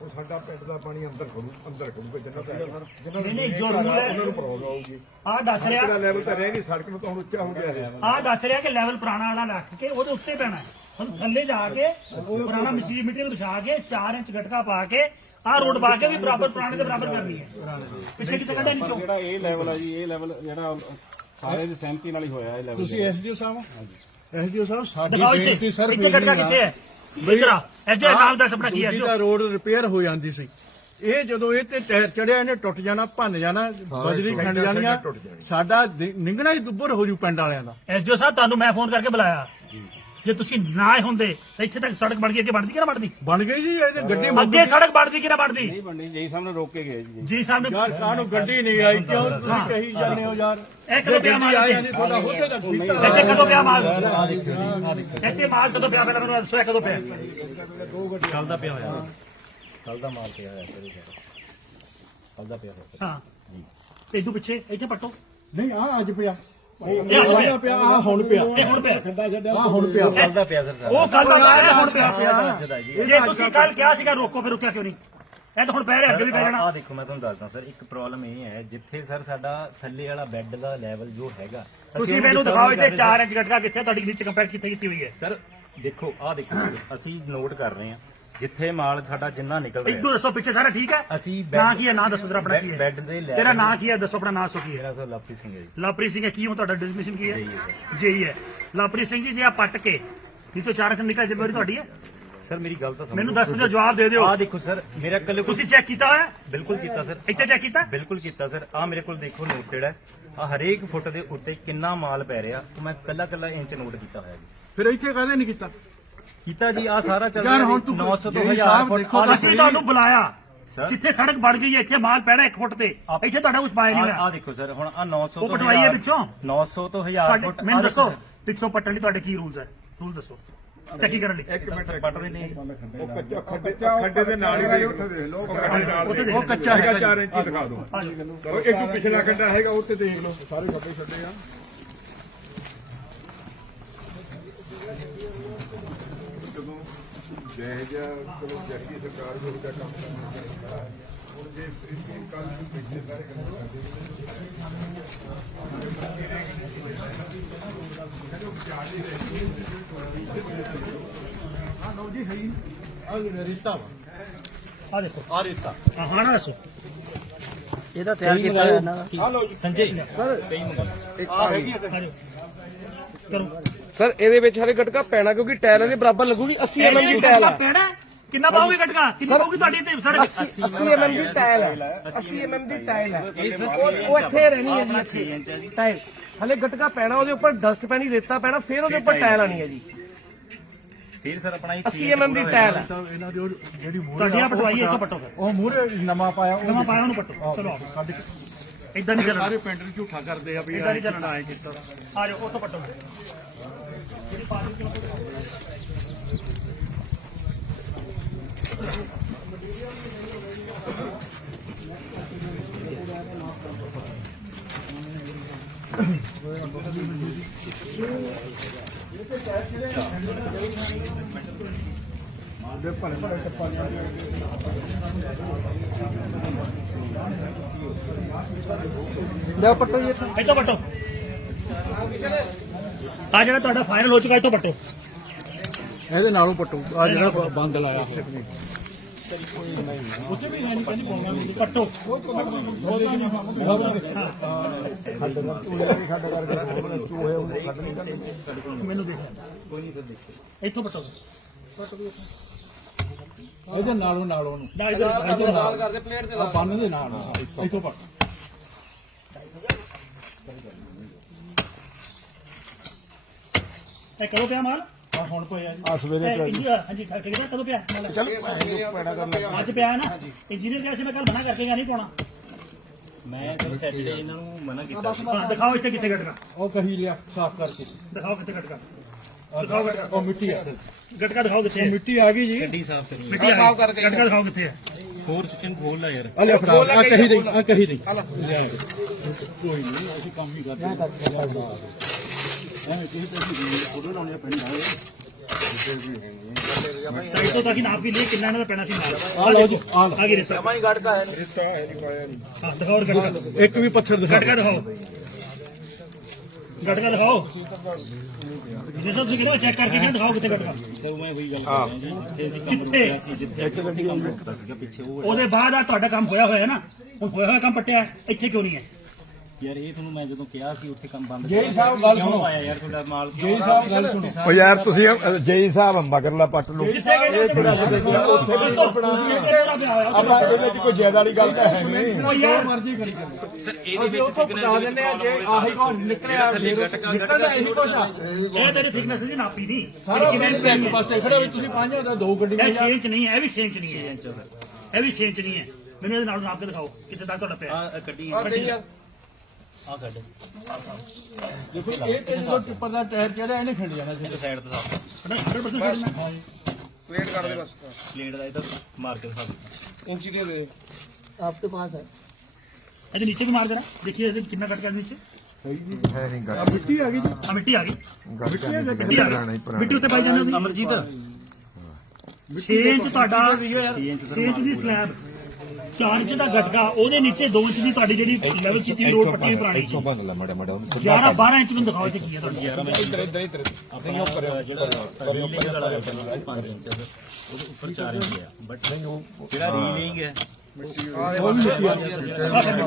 [SPEAKER 7] ਉਹ ਸਾਡਾ ਪਿੰਡ ਦਾ ਪਾਣੀ ਅੰਦਰ ਖੜੂ ਅੰਦਰ ਖੜੂਗਾ ਜਿੰਨਾ ਸਾਡਾ ਜਿੰਨਾ
[SPEAKER 1] ਨਹੀਂ, ਨਹੀਂ, ਜੋ
[SPEAKER 7] ਉਹਨਾਂ
[SPEAKER 1] rule ਹੈ-
[SPEAKER 7] ਨੂੰ ਪ੍ਰੋਬਲਮ ਆਊਗੀ।
[SPEAKER 1] ਆ ਦੱਸ
[SPEAKER 7] ਸੜਕ
[SPEAKER 1] ਰਿਹਾ।
[SPEAKER 7] ਦਾ ਲੈਵਲ ਤਾਂ ਰਹਿ ਨਹੀਂ ਸੜਕ ਨੂੰ ਤਾਂ ਹੁਣ ਉੱਚਾ ਹੋ ਗਿਆ ਹੈ
[SPEAKER 1] ਆ ਦੱਸ ਰਿਹਾ ਕਿ ਲੈਵਲ ਪੁਰਾਣਾ ਵਾਲਾ ਰੱਖ ਕੇ ਉਹਦੇ ਉੱਤੇ ਪੈਣਾ ਹੈ। ਹੁਣ ਥੱਲੇ ਜਾ ਕੇ ਪੁਰਾਣਾ ਮਸ਼ੀਨ ਮਟੀਰੀਅਲ ਵਿਛਾ ਕੇ 4 ਇੰਚ ਗਟਕਾ ਪਾ ਕੇ ਆ ਰੋਡ ਪਾ ਕੇ ਵੀ ਬਰਾਬਰ ਪੁਰਾਣੇ ਦੇ ਬਰਾਬਰ ਕਰਨੀ ਹੈ। ਪਿੱਛੇ ਕਿਤੇ ਕੱਢਿਆ ਨੀਚੋਂ
[SPEAKER 6] ਜਿਹੜਾ ਇਹ ਲੈਵਲ ਹੈ ਜੀ ਇਹ ਲੈਵਲ ਜਿਹੜਾ ਸਾਰੇ ਦੀ ਸਹਿਮਤੀ ਨਾਲ ਹੀ ਹੋਇਆ ਇਹ ਲੈਵਲ
[SPEAKER 2] ਤੁਸੀਂ ਐਸਡੀਓ ਸਾਹਿਬ ਐਸਡੀਓ ਸਾਹਿਬ ਸਾਡੀ ਬੇਨਤੀ ਸਰ
[SPEAKER 1] ਇੱਥੇ ਗਟਕਾ ਕਿੱਥੇ ਹੈ? ਇੱਧਰ ਆ। ਐਸਡੀ ਨਾਮ ਦੱਸ ਆਪਣਾ ਕੀ ਹੈ
[SPEAKER 2] ਦਾ ਰੋਡ ਰਿਪੇਅਰ ਹੋ ਜਾਂਦੀ ਸੀ। ਇਹ ਜਦੋਂ ਇਹ ਤੇ ਟਾਇਰ ਚੜਿਆ ਇਹਨੇ ਟੁੱਟ ਜਾਣਾ ਭੰਨ ਜਾਣਾ ਬਜਰੀ ਖੰਡ ਜਾਣੀਆਂ ਸਾਡਾ ਦਿ- ਨਿੰਗਣਾ ਹੀ ਦੁੱਬਰ ਹੋ ਜੂ ਪਿੰਡ ਵਾਲਿਆਂ ਦਾ।
[SPEAKER 1] ਐਸਡੀਓ ਸਾਹਿਬ ਤੁਹਾਨੂੰ ਮੈਂ ਫੋਨ ਕਰਕੇ ਬੁਲਾਇਆ। ਜੇ ਤੁਸੀਂ ਨਾ ਆਏ ਹੁੰਦੇ ਤਾਂ ਇੱਥੇ ਤੱਕ ਸੜਕ ਬਣ ਗਈ ਅੱਗੇ ਬਣਦੀ ਕਿ ਨਾ ਬਣਦੀ?
[SPEAKER 2] ਬਣ ਗਈ ਜੀ ਇਹ ਤੇ ਗੱਡੀ ਮੁੱਕ
[SPEAKER 1] ਅੱਗੇ ਸੜਕ ਬਣਦੀ ਕਿ ਨਾ ਬਣਦੀ?
[SPEAKER 6] ਨਹੀਂ ਬੰਦੀ ਜੀ ਸਾਹਮਣੇ ਰੋਕ ਕੇ ਗਏ ਜੀ।
[SPEAKER 1] ਜੀ ਸਾਹਿਬ ਨੇ
[SPEAKER 2] ਯਾਰ ਕਾਹਨੂੰ ਗੱਡੀ ਨਹੀਂ ਆਈ? ਕਿਉਂ ਤੁਸੀਂ ਕਹੀ ਜਾਂਦੇ ਹੋ ਯਾਰ?
[SPEAKER 1] ਇਹ ਕਦੋਂ ਪਿਆ ਮਾਲ
[SPEAKER 2] ਆਈ
[SPEAKER 1] ਇੱਥੇ?
[SPEAKER 2] ਜਾਂਦੀ ਤੁਹਾਡਾ ਉੱਥੇ ਤੱਕ ਕੀਤਾ
[SPEAKER 1] ਇੱਥੇ ਕਦੋਂ ਪਿਆ ਮਾਲ? ਇੱਥੇ ਮਾਲ ਕਦੋਂ ਪਿਆ? ਪਹਿਲਾਂ ਮੈਨੂੰ ਦੱਸੋ ਇਹ ਕਦੋਂ ਪਿਆ? ਕੱਲ ਦਾ ਪਿਆ ਹੋਇਆ
[SPEAKER 3] ਕੱਲ ਦਾ ਮਾਲ ਪਿਆ ਹੋਇਆ ਸਰ ਕੱਲ ਦਾ ਪਿਆ ਹੋਇਆ।
[SPEAKER 1] ਹਾਂ। ਤੇ ਇਦੋਂ ਪਿੱਛੇ ਇੱਥੇ ਪੱਟੋ।
[SPEAKER 2] ਨਹੀਂ ਆ ਅੱਜ ਪਿਆ।
[SPEAKER 1] ਇਹ ਹੁਣ ਪਿਆ।
[SPEAKER 2] ਆ ਹੁਣ ਪਿਆ।
[SPEAKER 1] ਇਹ ਹੁਣ ਪਿਆ।
[SPEAKER 2] ਆ ਹੁਣ ਪਿਆ।
[SPEAKER 3] ਕੱਲ ਦਾ ਪਿਆ ਸਰ
[SPEAKER 1] ਉਹ ਕੱਲ ਦਾ ਪਿਆ ਇਹ ਹੁਣ ਪਿਆ। ਜੇ ਤੁਸੀਂ ਕੱਲ ਕਿਹਾ ਸੀਗਾ ਰੋਕੋ ਫਿਰ ਰੁਕਿਆ ਕਿਉਂ ਨਹੀਂ? ਇਹ ਤਾਂ ਹੁਣ ਪੈ ਰਿਹਾ ਅੱਗੇ ਵੀ ਪੈ ਜਾਣਾ।
[SPEAKER 3] ਆ ਦੇਖੋ ਮੈਂ ਤੁਹਾਨੂੰ ਦੱਸਦਾ ਸਰ ਇੱਕ ਪ੍ਰੋਬਲਮ ਇਹ ਹੈ ਜਿੱਥੇ ਸਰ ਸਾਡਾ ਥੱਲੇ ਵਾਲਾ ਬੈੱਡ ਦਾ ਲੈਵਲ ਜੋ ਹੈਗਾ
[SPEAKER 1] ਤੁਸੀਂ ਮੈਨੂੰ ਦਿਖਾਓ
[SPEAKER 3] ਨਹੀਂ
[SPEAKER 1] ਇੱਥੇ
[SPEAKER 3] ਕਰ
[SPEAKER 1] 4 ਇੰਚ ਗਟਕਾ ਕਿੱਥੇ ਤੁਹਾਡੀ ਨੀਚੇ ਕੰਪੈਕਟ ਕਿੱਥੇ ਕੀਤੀ ਹੋਈ ਹੈ?
[SPEAKER 3] ਸਰ ਦੇਖੋ ਆ ਦੇਖੋ ਅਸੀਂ ਨੋਟ ਕਰ ਰਹੇ ਹਾਂ। ਜਿੱਥੇ ਮਾਲ ਸਾਡਾ ਜਿੰਨਾ ਨਿਕਲ ਰਿਹਾ।
[SPEAKER 1] ਇਦੋਂ ਦੱਸੋ ਪਿੱਛੇ ਸਾਰਾ ਠੀਕ ਹੈ?
[SPEAKER 3] ਅਸੀਂ
[SPEAKER 1] ਨਾਂ ਕੀ ਹੈ? ਨਾਂ ਦੱਸੋ ਜਰਾ ਆਪਣਾ ਕੀ ਹੈ।
[SPEAKER 3] ਬੈੱਡ ਦੇ ਲੈਵਲ
[SPEAKER 1] ਤੇਰਾ ਨਾਂ ਕੀ ਹੈ? ਦੱਸੋ ਆਪਣਾ ਨਾਂ ਸੋ ਕੀ ਹੈ?
[SPEAKER 3] ਮੇਰਾ ਸਰ ਲਵਪ੍ਰੀਤ ਸਿੰਘ ਹੈ ਜੀ।
[SPEAKER 1] ਲਵਪ੍ਰੀਤ ਸਿੰਘ ਹੈ। ਕੀ ਹੋ ਤੁਹਾਡਾ ਡਿਸਮਿਸ਼ਨ ਕੀ ਹੈ? ਜੀ ਹੈ। ਲਵਪ੍ਰੀਤ ਸਿੰਘ ਜੀ ਜੇ ਆ ਪੱਟ ਕੇ ਨੀਚੋਂ 4 ਇੰਚ ਨਿਕਲ ਜ਼ਿੰਮੇਵਾਰੀ ਤੁਹਾਡੀ ਹੈ?
[SPEAKER 3] ਸਰ ਮੇਰੀ ਗੱਲ ਤਾਂ ਸਮਝੋ।
[SPEAKER 1] ਮੈਨੂੰ ਦੱਸ ਦਿਓ ਜਵਾਬ ਦੇ ਦਿਓ।
[SPEAKER 3] ਆ ਦੇਖੋ ਸਰ ਮੇਰਾ ਕੱਲੇ
[SPEAKER 1] ਤੁਸੀਂ ਚੈੱਕ ਕੀਤਾ ਹੋਇਆ?
[SPEAKER 3] ਬਿਲਕੁਲ ਕੀਤਾ ਸਰ।
[SPEAKER 1] ਇੱਥੇ ਚੈੱਕ ਕੀਤਾ?
[SPEAKER 3] ਬਿਲਕੁਲ ਕੀਤਾ ਸਰ। ਆ ਮੇਰੇ ਕੋਲ ਦੇਖੋ ਨੋਟਡ ਹੈ। ਆ ਹਰੇਕ ਫੁੱਟ ਦੇ ਉੱਤੇ ਕਿੰਨਾ ਮਾਲ ਪੈ ਰਿਹਾ। ਮੈਂ ਕੱਲਾ ਕੱਲਾ ਇੰਚ ਨੋਟ ਕੀਤਾ ਹੋਇਆ ਜੀ।
[SPEAKER 2] ਫਿਰ ਇੱਥੇ ਕਾਹਦੇ ਨਹੀਂ ਕੀਤਾ?
[SPEAKER 3] ਕੀਤਾ ਜੀ ਆ ਸਾਰਾ ਚੱਲ
[SPEAKER 2] ਯਾਰ
[SPEAKER 3] ਰਿਹਾ
[SPEAKER 2] ਹੁਣ ਤੂੰ
[SPEAKER 3] 900 ਤੋਂ
[SPEAKER 2] ਜਿਹੜੀ
[SPEAKER 3] 1000
[SPEAKER 2] ਸਾਹਿਬ
[SPEAKER 3] ਫੁੱਟ
[SPEAKER 1] ਅਸੀਂ ਤੁਹਾਨੂੰ ਬੁਲਾਇਆ? ਕਿੱਥੇ ਸੜਕ ਬਣ ਗਈ ਹੈ ਇੱਥੇ ਮਾਲ ਪੈਣਾ 1 ਫੁੱਟ ਤੇ। ਇੱਥੇ ਤੁਹਾਡਾ ਕੁਝ ਪਾਇਆ ਨਹੀਂ
[SPEAKER 3] ਆ ਦੇਖੋ ਸਰ ਹੁਣ ਆ 900
[SPEAKER 1] ਉਹ
[SPEAKER 3] ਤੋਂ
[SPEAKER 1] ਪਟਵਾਈ ਹੈ
[SPEAKER 3] 1000
[SPEAKER 1] ਪਿੱਛੋਂ?
[SPEAKER 3] 900 ਤੋਂ 1000
[SPEAKER 1] ਤੁਹਾਡੇ
[SPEAKER 3] ਫੁੱਟ
[SPEAKER 1] ਮੈਨੂੰ ਦੱਸੋ ਪਿੱਛੋਂ ਪੱਟਣ ਦੀ ਤੁਹਾਡੇ ਕੀ ਰੂਲਸ ਹੈ? ਰੂਲ ਦੱਸੋ। ਚੈੱਕੀ ਕਰਨ ਲਈ।
[SPEAKER 3] ਸਰ ਪਟ ਰਹੇ ਨੇ
[SPEAKER 7] ਉਹ ਕੱਚਾ ਖੱਡੇ ਖੱਡੇ ਦੇ ਨਾਲ ਹੀ ਉੱਥੇ ਦੇਖ ਲਓ। ਉਹ। ਕੱਚਾ ਹੈਗਾ 4 ਇੰਚੀ ਦਿਖਾ ਦਿਓ। ਇੱਕ ਪਿਛਲਾ ਖੱਡਾ ਹੈਗਾ ਉੱਥੇ ਦੇਖ ਲਓ। ਸਾਰੇ ਖੱਡੇ ਛੱਡੇ ਆ। ਜੈ ਜੈ ਚਲੋ ਜੱਗੀ ਸਰਕਾਰ ਨੂੰ ਉਹਦਾ ਕੰਮ ਕਰਨਾ ਚਾਹੀਦਾ ਹੈ। ਹੁਣ ਜੇ ਇਸ ਕੱਲ ਨੂੰ ਪਿਛਲੇ ਸਾਰੇ ਕੰਮ ਕਰਦੇ
[SPEAKER 1] ਆ ਦੇਖੋ
[SPEAKER 3] ਆ ਰਿਸ਼ਤਾ
[SPEAKER 1] ਹਾਂ ਹਾਂ ਨਾ ਦੱਸੋ
[SPEAKER 8] ਇਹਦਾ ਤਿਆਰ ਕੀਤਾ ਹੋਇਆ ਇਹਨਾਂ ਦਾ
[SPEAKER 3] ਸੰਜੇ
[SPEAKER 1] ਆ ਜਾਓ ਕਰੋ।
[SPEAKER 4] ਸਰ ਇਹਦੇ ਵਿੱਚ ਹਲੇ ਗਟਕਾ ਪੈਣਾ ਕਿਉਂਕਿ ਟਾਇਲਾਂ ਦੇ ਬਰਾਬਰ ਲੱਗੂਗੀ 80 mm ਦੀ ਟਾਇਲ ਹੈ
[SPEAKER 1] ਪੈਣਾ? ਕਿੰਨਾ ਪਾਓਗੇ ਗਟਕਾ? ਕਿੰਨੀ ਪਾਓਗੀ ਤੁਹਾਡੀ ਤੇ ਸੜਕ
[SPEAKER 4] 80 mm ਦੀ ਟਾਇਲ ਹੈ 80 mm ਦੀ ਟਾਇਲ ਹੈ ਉਹ ਉਹ ਇੱਥੇ ਰਹਿਣੀ ਹੈ ਜੀ ਇੱਥੇ।
[SPEAKER 3] 6 ਇੰਚ ਹੈ ਜੀ।
[SPEAKER 4] ਟਾਇਲ। ਹਲੇ ਗਟਕਾ ਪੈਣਾ ਉਹਦੇ ਉੱਪਰ ਡਸਟ ਪੈਣੀ ਰੇਤਾ ਪੈਣਾ ਫਿਰ ਉਹਦੇ ਉੱਪਰ ਟਾਇਲ ਆਣੀ ਹੈ ਜੀ।
[SPEAKER 3] ਫਿਰ ਸਰ ਆਪਣਾ
[SPEAKER 4] 80 mm ਦੀ ਟਾਇਲ ਹੈ।
[SPEAKER 1] ਤੁਹਾਡੀਆਂ ਪਟਵਾਈ ਇੱਥੋਂ ਪੱਟੋ ਫਿਰ।
[SPEAKER 2] ਉਹ ਮੂਰੇ ਨਵਾਂ ਪਾਇਆ ਉਹ
[SPEAKER 1] ਨਵਾਂ ਪਾਇਆ ਉਹਨੂੰ ਪੱਟੋ। ਚਲੋ। ਆਓ ਇਦਾਂ ਨਹੀਂ ਚੱਲਣਾ।
[SPEAKER 2] ਸਾਰੇ ਪਿੰਡ ਨੂੰ ਝੂਠਾ ਕਰਦੇ ਆ ਵੀ
[SPEAKER 1] ਇਦਾਂ ਨਹੀਂ ਚੱਲਣਾ। ਆ ਜਾਓ ਉੱਥੋਂ ਪੱਟੋ
[SPEAKER 8] ਲਿਆ ਪੱਟੋ ਜੀ ਇੱਥੇ
[SPEAKER 1] ਪੱਟੋ। ਆ ਜਿਹੜਾ ਤੁਹਾਡਾ ਫਾਈਨਲ ਹੋ ਚੁੱਕਾ ਇੱਥੋਂ ਪੱਟੋ।
[SPEAKER 2] ਇਹਦੇ ਨਾਲੋਂ ਪੱਟੂ। ਆ ਜਿਹੜਾ ਬੰਦ ਲਾਇਆ ਹੋਇਆ।
[SPEAKER 1] ਪੱਟੋ। ਮੈਨੂੰ ਦੇਖ ਇੱਥੋਂ ਪੱਟੋ।
[SPEAKER 2] ਇਹਦੇ ਨਾਲੋਂ ਨਾਲੋਂ ਨੂੰ।
[SPEAKER 4] ਨਾਲ ਕਰਦੇ ਪਲੇਟ ਤੇ
[SPEAKER 2] ਆ ਬੰਨ ਦੇ ਨਾਲ। ਇੱਥੋਂ ਪੱਟ।
[SPEAKER 1] ਇਹ ਕਰੋ ਪਿਆ ਮਾਲ?
[SPEAKER 2] ਆ ਹੁਣ ਪਿਆ ਜੀ।
[SPEAKER 1] ਆ ਸਵੇਰੇ ਹਾਂਜੀ ਠੀਕ ਹੈ ਕਦੋਂ ਪਿਆ ਮਾਲ?
[SPEAKER 2] ਚੱਲ ਪੈੜਾ ਕਰ ਲੈ
[SPEAKER 1] ਅੱਜ ਪਿਆ ਨਾ? ਇੰਜੀਨੀਅਰ ਕਿਹਾ ਸੀ ਮੈਂ ਕੱਲ ਮਨਾ ਕਰਕੇ ਗਿਆ ਨਹੀਂ ਪਾਉਣਾ।
[SPEAKER 3] ਮੈਂ ਜਦੋਂ ਸੈਟਰਡੇ ਇਹਨਾਂ ਨੂੰ ਮਨਾ ਕੀਤਾ
[SPEAKER 1] ਹਾਂ ਦਿਖਾਓ ਇੱਥੇ ਕਿੱਥੇ ਗਟਕਾ
[SPEAKER 2] ਉਹ ਕਹੀ ਲਿਆ ਸਾਫ਼ ਕਰਕੇ।
[SPEAKER 1] ਦਿਖਾਓ ਕਿੱਥੇ ਗਟਕਾ
[SPEAKER 2] ਦਿਖਾਓ ਉਹ ਮਿੱਟੀ ਆ।
[SPEAKER 1] ਗਟਕਾ ਦਿਖਾਓ ਕਿੱਥੇ
[SPEAKER 2] ਮਿੱਟੀ ਆ ਗਈ ਜੀ।
[SPEAKER 3] ਗੱਡੀ ਸਾਫ਼ ਕਰਨੀ।
[SPEAKER 1] ਮਿੱਟੀ ਸਾਫ਼ ਕਰਕੇ ਗਟਕਾ ਦਿਖਾਓ। ਕਿੱਥੇ ਹੈ।
[SPEAKER 3] ਹੋਰ ਚਿਕਨ ਖੋਲ ਲਾ ਯਾਰ।
[SPEAKER 2] ਆ ਲੈ ਫੜਾ ਆ ਕਹੀ ਦੇ ਆ ਕਹੀ ਦੇ। ਕੋਈ ਨਹੀਂ ਅਸੀਂ ਕੰਮ ਹੀ ਕਰਦੇ ਹਾਂ। ਐ ਤਾਂ
[SPEAKER 1] ਕਿ ਨਾਪ ਵੀ ਲਈ ਕਿੰਨਾ ਇਹਨਾਂ ਦਾ ਪੈਣਾ ਸੀ ਨਾਲ
[SPEAKER 2] ਆ ਲਓ ਜੀ ਆ ਲਓ
[SPEAKER 1] ਆ ਗਈ ਰਸਤਾ
[SPEAKER 7] ਰਿਸ਼ਤਾ ਹੈ ਨਹੀਂ ਪਾਇਆ ਨਹੀਂ
[SPEAKER 1] ਦਿਖਾਓ ਗਟਕਾ
[SPEAKER 2] ਇੱਕ ਵੀ ਪੱਥਰ ਦਿਖਾ
[SPEAKER 1] ਗਟਕਾ ਦਿਖਾਓ ਗਟਕਾ ਦਿਖਾਓ ਜੇ ਤੁਸੀਂ ਕਰੋ ਚੈੱਕ ਕਰਕੇ ਫਿਰ ਦਿਖਾਓ ਕਿੱਥੇ ਗਟਕਾ
[SPEAKER 3] ਸਰ ਮੈਂ ਉਹੀ ਗੱਲ ਕਰ ਰਿਹਾ ਜੀ ਇੱਥੇ ਅਸੀਂ ਗੱਡੀ ਕੰਮ ਸੀਗਾ ਪਿੱਛੇ ਉਹ
[SPEAKER 1] ਉਹਦੇ ਬਾਅਦ ਆ ਤੁਹਾਡਾ ਕੰਮ ਹੋਇਆ ਹੋਇਆ ਨਾ ਹੁਣ ਹੋਇਆ ਹੋਇਆ ਕੰਮ ਪੱਟਿਆ ਇੱਥੇ ਕਿਉਂ ਨਹੀਂ ਹੈ
[SPEAKER 3] ਯਾਰ ਇਹ ਤੁਹਾਨੂੰ ਮੈਂ ਜਦੋਂ ਕਿਹਾ ਸੀ ਉੱਥੇ ਕੰਮ ਬੰਦ
[SPEAKER 2] ਜੇਈ ਸਾਹਿਬ ਗੱਲ ਸੁਣੋ।
[SPEAKER 3] ਆਇਆ ਯਾਰ ਤੁਹਾਡਾ ਮਾਲ? ਕਿਉਂ
[SPEAKER 2] ਜੇਈ ਸਾਹਿਬ ਗੱਲ ਸੁਣੋ।
[SPEAKER 5] ਉਹ ਯਾਰ ਤੁਸੀਂ ਜੇਈ ਸਾਹਿਬ ਮਗਰਲਾ ਪੱਟ ਲਓ।
[SPEAKER 1] ਗਏ ਨੇ ਉੱਥੇ ਉੱਥੇ ਕੇ ਆਇਆ
[SPEAKER 5] ਆਪਾਂ ਇਹਦੇ ਵਿੱਚ ਕੋਈ ਜ਼ਿਆਦਾ ਵਾਲੀ ਗੱਲ ਤਾਂ ਹੈ ਨਹੀਂ।
[SPEAKER 2] ਮਰਜ਼ੀ ਕਰੀ
[SPEAKER 3] ਸਰ ਇਹਦੇ ਵਿੱਚ
[SPEAKER 2] ਪਕਾ ਦਿੰਦੇ ਆ ਜੇ ਆਹੀ ਕੋ ਨਿਕਲਿਆ ਨਿਕਲਦਾ ਇਹੀ ਕੁਛ ਆ।
[SPEAKER 1] ਇਹ ਤੇਰੀ ਥਿਕਨੈਸ ਜੀ ਨਾਪੀ ਨਹੀਂ।
[SPEAKER 2] ਸਾਰਾ
[SPEAKER 1] ਕਿਵੇਂ
[SPEAKER 2] ਇੱਕ ਪਾਸੇ ਖੜੇ ਵੀ ਤੁਸੀਂ ਪੰਜ ਹੁੰਦਾ ਦੋ ਗੱਡੀਆਂ
[SPEAKER 1] ਇਹ 6 ਇੰਚ ਨਹੀਂ ਹੈ ਇਹ ਵੀ 6 ਇੰਚ ਨਹੀਂ ਹੈ। ਇਹ ਵੀ 6 ਇੰਚ ਨਹੀਂ ਹੈ। ਮੈਨੂੰ ਇਹਦੇ ਨਾਲ ਨਾਪ ਕੇ ਦਿਖਾਓ ਕਿੱਥੇ ਤੱਕ ਤੁਹਾਡਾ ਪਿਆ।
[SPEAKER 3] ਆ ਗੱਡੀ
[SPEAKER 1] ਕੱਢੀ
[SPEAKER 3] ਆ ਕੱਢ
[SPEAKER 2] ਦੇਖੋ ਇਹ ਤੇ ਜਦੋਂ ਟਿੱਪਰ ਦਾ ਟਾਇਰ ਚੜਿਆ ਇਹਨੇ ਖਿੰਡ ਜਾਣਾ ਸੀ
[SPEAKER 3] ਇੱਕ ਸਾਈਡ ਤੇ ਸਾਫ
[SPEAKER 1] 100% ਖੜਨਾ
[SPEAKER 4] ਪਲੇਟ ਕਰ ਦੇ ਬਸ
[SPEAKER 3] ਪਲੇਟ ਦਾ ਇਧਰ ਮਾਰ ਕੇ ਦਿਖਾ ਦਿਓ।
[SPEAKER 4] ਇੰਚੀ ਦੇ ਦੇ
[SPEAKER 8] आपके पास है
[SPEAKER 1] ਇਹਦੇ ਨੀਚੇ ਵੀ ਮਾਰ ਦੇਣਾ ਦੇਖੀਏ ਇਹਦੇ ਕਿੰਨਾ ਕੱਟ ਕਰ ਨੀਚੇ
[SPEAKER 5] ਹੈ ਨਹੀਂ
[SPEAKER 2] ਆ
[SPEAKER 5] ਗੱਲ
[SPEAKER 2] ਮਿੱਟੀ ਆ ਗਈ ਜੀ
[SPEAKER 1] ਆ ਮਿੱਟੀ ਆ ਗਈ
[SPEAKER 5] ਗੱਲ
[SPEAKER 1] ਮਿੱਟੀ ਆ
[SPEAKER 5] ਪੁਰਾਣਾ ਹੀ
[SPEAKER 1] ਗਈ
[SPEAKER 5] ਪੁਰਾਣਾ
[SPEAKER 1] ਮਿੱਟੀ ਉੱਤੇ ਪਾਈ ਜਾਂਦੀ ਹੁੰਦੀ
[SPEAKER 3] ਅਮਰਜੀਤ
[SPEAKER 1] 6 ਇੰਚ ਤੁਹਾਡਾ 6 ਇੰਚ ਦੀ ਸਲੈਬ 4 ਇੰਚ ਦਾ ਗਟਕਾ ਉਹਦੇ ਨੀਚੇ 2 ਇੰਚ ਦੀ ਤੁਹਾਡੀ ਜਿਹੜੀ ਲੈਵਲ ਕੀਤੀ ਰੋਡ ਪੱਟੀ ਪੁਰਾਣੀ
[SPEAKER 5] ਮੜਾ
[SPEAKER 1] 11 12 ਇੰਚ ਮੈਨੂੰ ਦਿਖਾਓ ਇੱਥੇ ਕੀ ਹੈ ਤੁਹਾਡਾ।
[SPEAKER 5] ਇੱਧਰ ਇੱਧਰ ਇੱਧਰ।
[SPEAKER 3] ਆਪਣਾ ਜਿਹੜਾ ਰੀਲਿੰਗ ਵਾਲਾ ਪੈਣਾ 5 ਇੰਚ। ਉਹਦੇ ਉੱਪਰ 4 ਇੰਚ ਹੈ ਬਟ ਜਿਹੜਾ ਰੀਲਿੰਗ ਹੈ।
[SPEAKER 1] ਆ ਫਿਰ ਮਿੱਟੀ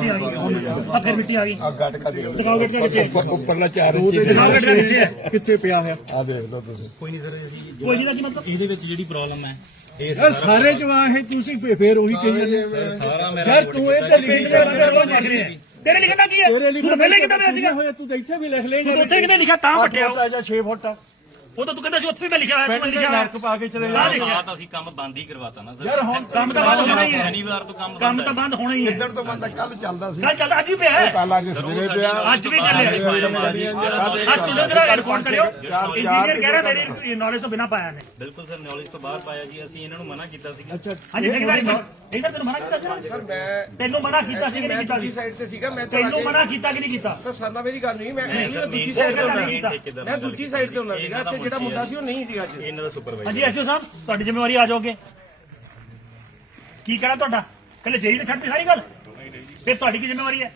[SPEAKER 1] ਆ ਗਈ। ਆ ਫਿਰ ਮਿੱਟੀ ਆ ਗਈ।
[SPEAKER 5] ਆ ਗੱਟ ਕਾ ਦੇ
[SPEAKER 1] ਦਿਖਾਓ ਗਟਕਾ ਕਿੱਥੇ ਹੈ?
[SPEAKER 5] ਉੱਪਰਲਾ 4 ਇੰਚੀ ਦੇ
[SPEAKER 1] ਦਿਖਾਓ ਗਟਕਾ ਕਿੱਥੇ ਹੈ
[SPEAKER 2] ਪਿਆ ਹੈ
[SPEAKER 5] ਆ ਦੇਖ ਲਓ ਤੁਸੀਂ।
[SPEAKER 3] ਕੋਈ ਨਹੀਂ ਸਰ ਅਸੀਂ
[SPEAKER 1] ਕੋਈ ਜਿਹਦਾ ਕੀ ਮਤਲਬ
[SPEAKER 3] ਇਹਦੇ ਵਿੱਚ ਜਿਹੜੀ ਪ੍ਰੋਬਲਮ ਹੈ
[SPEAKER 2] ਯਾਰ ਸਾਰੇ ਜਵਾ ਇਹ ਤੁਸੀਂ ਫੇ- ਫੇਰ ਉਹੀ ਕਹੀ ਜਾਂਦੇ
[SPEAKER 3] ਸਾਰਾ ਮੇਰਾ
[SPEAKER 2] ਯਾਰ ਤੂੰ ਇਹ ਤੇ ਲਿਖ ਲਿਆ
[SPEAKER 1] ਤੇਰੇ ਲਿਖਣਾ ਕੀ ਹੈ
[SPEAKER 2] ਤੇਰੇ
[SPEAKER 1] ਤੂੰ ਤਾਂ ਪਹਿਲੇ ਕਿਤਾ ਪਿਆ ਸੀਗਾ
[SPEAKER 2] ਹੋਇਆ ਤੂੰ ਤਾਂ ਇੱਥੇ ਵੀ ਲਿਖ ਲੇਗਾ
[SPEAKER 1] ਤੂੰ ਉੱਥੇ ਕਿਤੇ ਲਿਖਿਆ? ਤਾਂ ਪੱਟਿਆ। ਉਹ।
[SPEAKER 2] 6 ਫੁੱਟ ਆ।
[SPEAKER 1] ਉਹ ਤਾਂ ਤੂੰ ਕਹਿੰਦਾ ਸੀ ਉੱਥੇ ਵੀ ਮੈਂ ਲਿਖਿਆ ਹੋਇਆ ਤੂੰ ਲਿਖਿਆ ਹੋਇਆ।
[SPEAKER 2] ਨਰਕ ਪਾ ਕੇ ਚਲੇ
[SPEAKER 1] ਆਹ
[SPEAKER 2] ਜਾ
[SPEAKER 1] ਲਿਖਿਆ।
[SPEAKER 3] ਤਾਂ ਅਸੀਂ ਕੰਮ ਬੰਦ ਹੀ ਕਰਵਾਤਾ ਨਾ
[SPEAKER 2] ਯਾਰ ਹੁਣ
[SPEAKER 1] ਕੰਮ ਤਾਂ ਬੰਦ ਹੋਣਾ ਹੀ ਹੈ।
[SPEAKER 3] ਸ਼ਨੀਵਾਰ ਤੋਂ ਕੰਮ
[SPEAKER 1] ਕੰਮ ਤਾਂ ਬੰਦ ਹੋਣਾ ਹੀ ਹੈ।
[SPEAKER 7] ਇੱਧਰ ਤੋਂ ਬੰਦਾ ਕੱਲ ਚੱਲਦਾ ਸੀ।
[SPEAKER 1] ਕੱਲ ਚੱਲਦਾ ਅੱਜ ਵੀ ਪਿਆ ਹੈ।
[SPEAKER 7] ਕੱਲ ਅੱਜ ਸਵੇਰੇ ਪਿਆ।
[SPEAKER 1] ਅੱਜ ਵੀ ਚੱਲਿਆ। ਅੱਜ ਸੁਣੋ ਜਰਾ ਰਿਕਾਰਡ ਕਰਿਓ। ਇੰਜੀਨੀਅਰ ਕਹਿ ਰਿਹਾ ਮੇਰੀ ਨੌਲੇਜ ਤੋਂ ਬਿਨਾ ਪਾਇਆ ਨੇ
[SPEAKER 3] ਬਿਲਕੁਲ ਸਰ ਨੌਲੇਜ ਤੋਂ ਬਾਹਰ ਪਾਇਆ ਜੀ। ਅਸੀਂ ਇਹਨਾਂ ਨੂੰ ਮਨਾ ਕੀਤਾ ਸੀ
[SPEAKER 1] ਹਾਂਜੀ ਠੇਕੇਦਾਰ ਇਹਨਾਂ ਤੈਨੂੰ ਮਨਾ ਕੀਤਾ ਸੀ
[SPEAKER 4] ਸਰ ਮੈਂ
[SPEAKER 1] ਤੈਨੂੰ ਮਨਾ ਕੀਤਾ ਸੀ ਕਿ ਨਹੀਂ
[SPEAKER 4] ਮੈਂ
[SPEAKER 1] ਕੀਤਾ ਸੀ?
[SPEAKER 4] ਸਾਈਡ ਤੇ ਸੀਗਾ ਮੈਂ
[SPEAKER 1] ਤੈਨੂੰ ਮਨਾ ਕੀਤਾ ਕਿ ਨਹੀਂ ਕੀਤਾ?
[SPEAKER 4] ਸਰ ਨਾਲ ਮੇਰੀ ਗੱਲ ਨਹੀਂ ਮੈਂ ਮੈਂ ਦੂਜੀ ਸਾਈਡ ਤੇ ਹੁੰਦਾ। ਮੈਂ ਦੂਜੀ ਸਾਈਡ ਤੇ ਹੁੰਦਾ ਸੀਗਾ ਤੇ ਜਿਹੜਾ ਮੁੰਡਾ ਸੀ ਉਹ ਨਹੀਂ ਸੀਗਾ ਅੱਜ।
[SPEAKER 3] ਇਹਨਾਂ ਦਾ ਸੁਪਰਵਾਈਜ਼ਰ
[SPEAKER 1] ਹਾਂਜੀ ਐਸਓ ਸਾਹਿਬ ਤੁਹਾਡੀ ਜ਼ਿੰਮੇਵਾਰੀ ਆ ਜਾਓਗੇ। ਕੀ ਕਹਿਣਾ ਤੁਹਾਡਾ? ਕੱਲੇ ਜੇਈ ਨੇ ਛੱਡਤੀ ਸਾਰੀ ਗੱਲ? ਫਿਰ ਤੁਹਾਡੀ ਕੀ ਜ਼ਿੰਮੇਵਾਰੀ ਹੈ?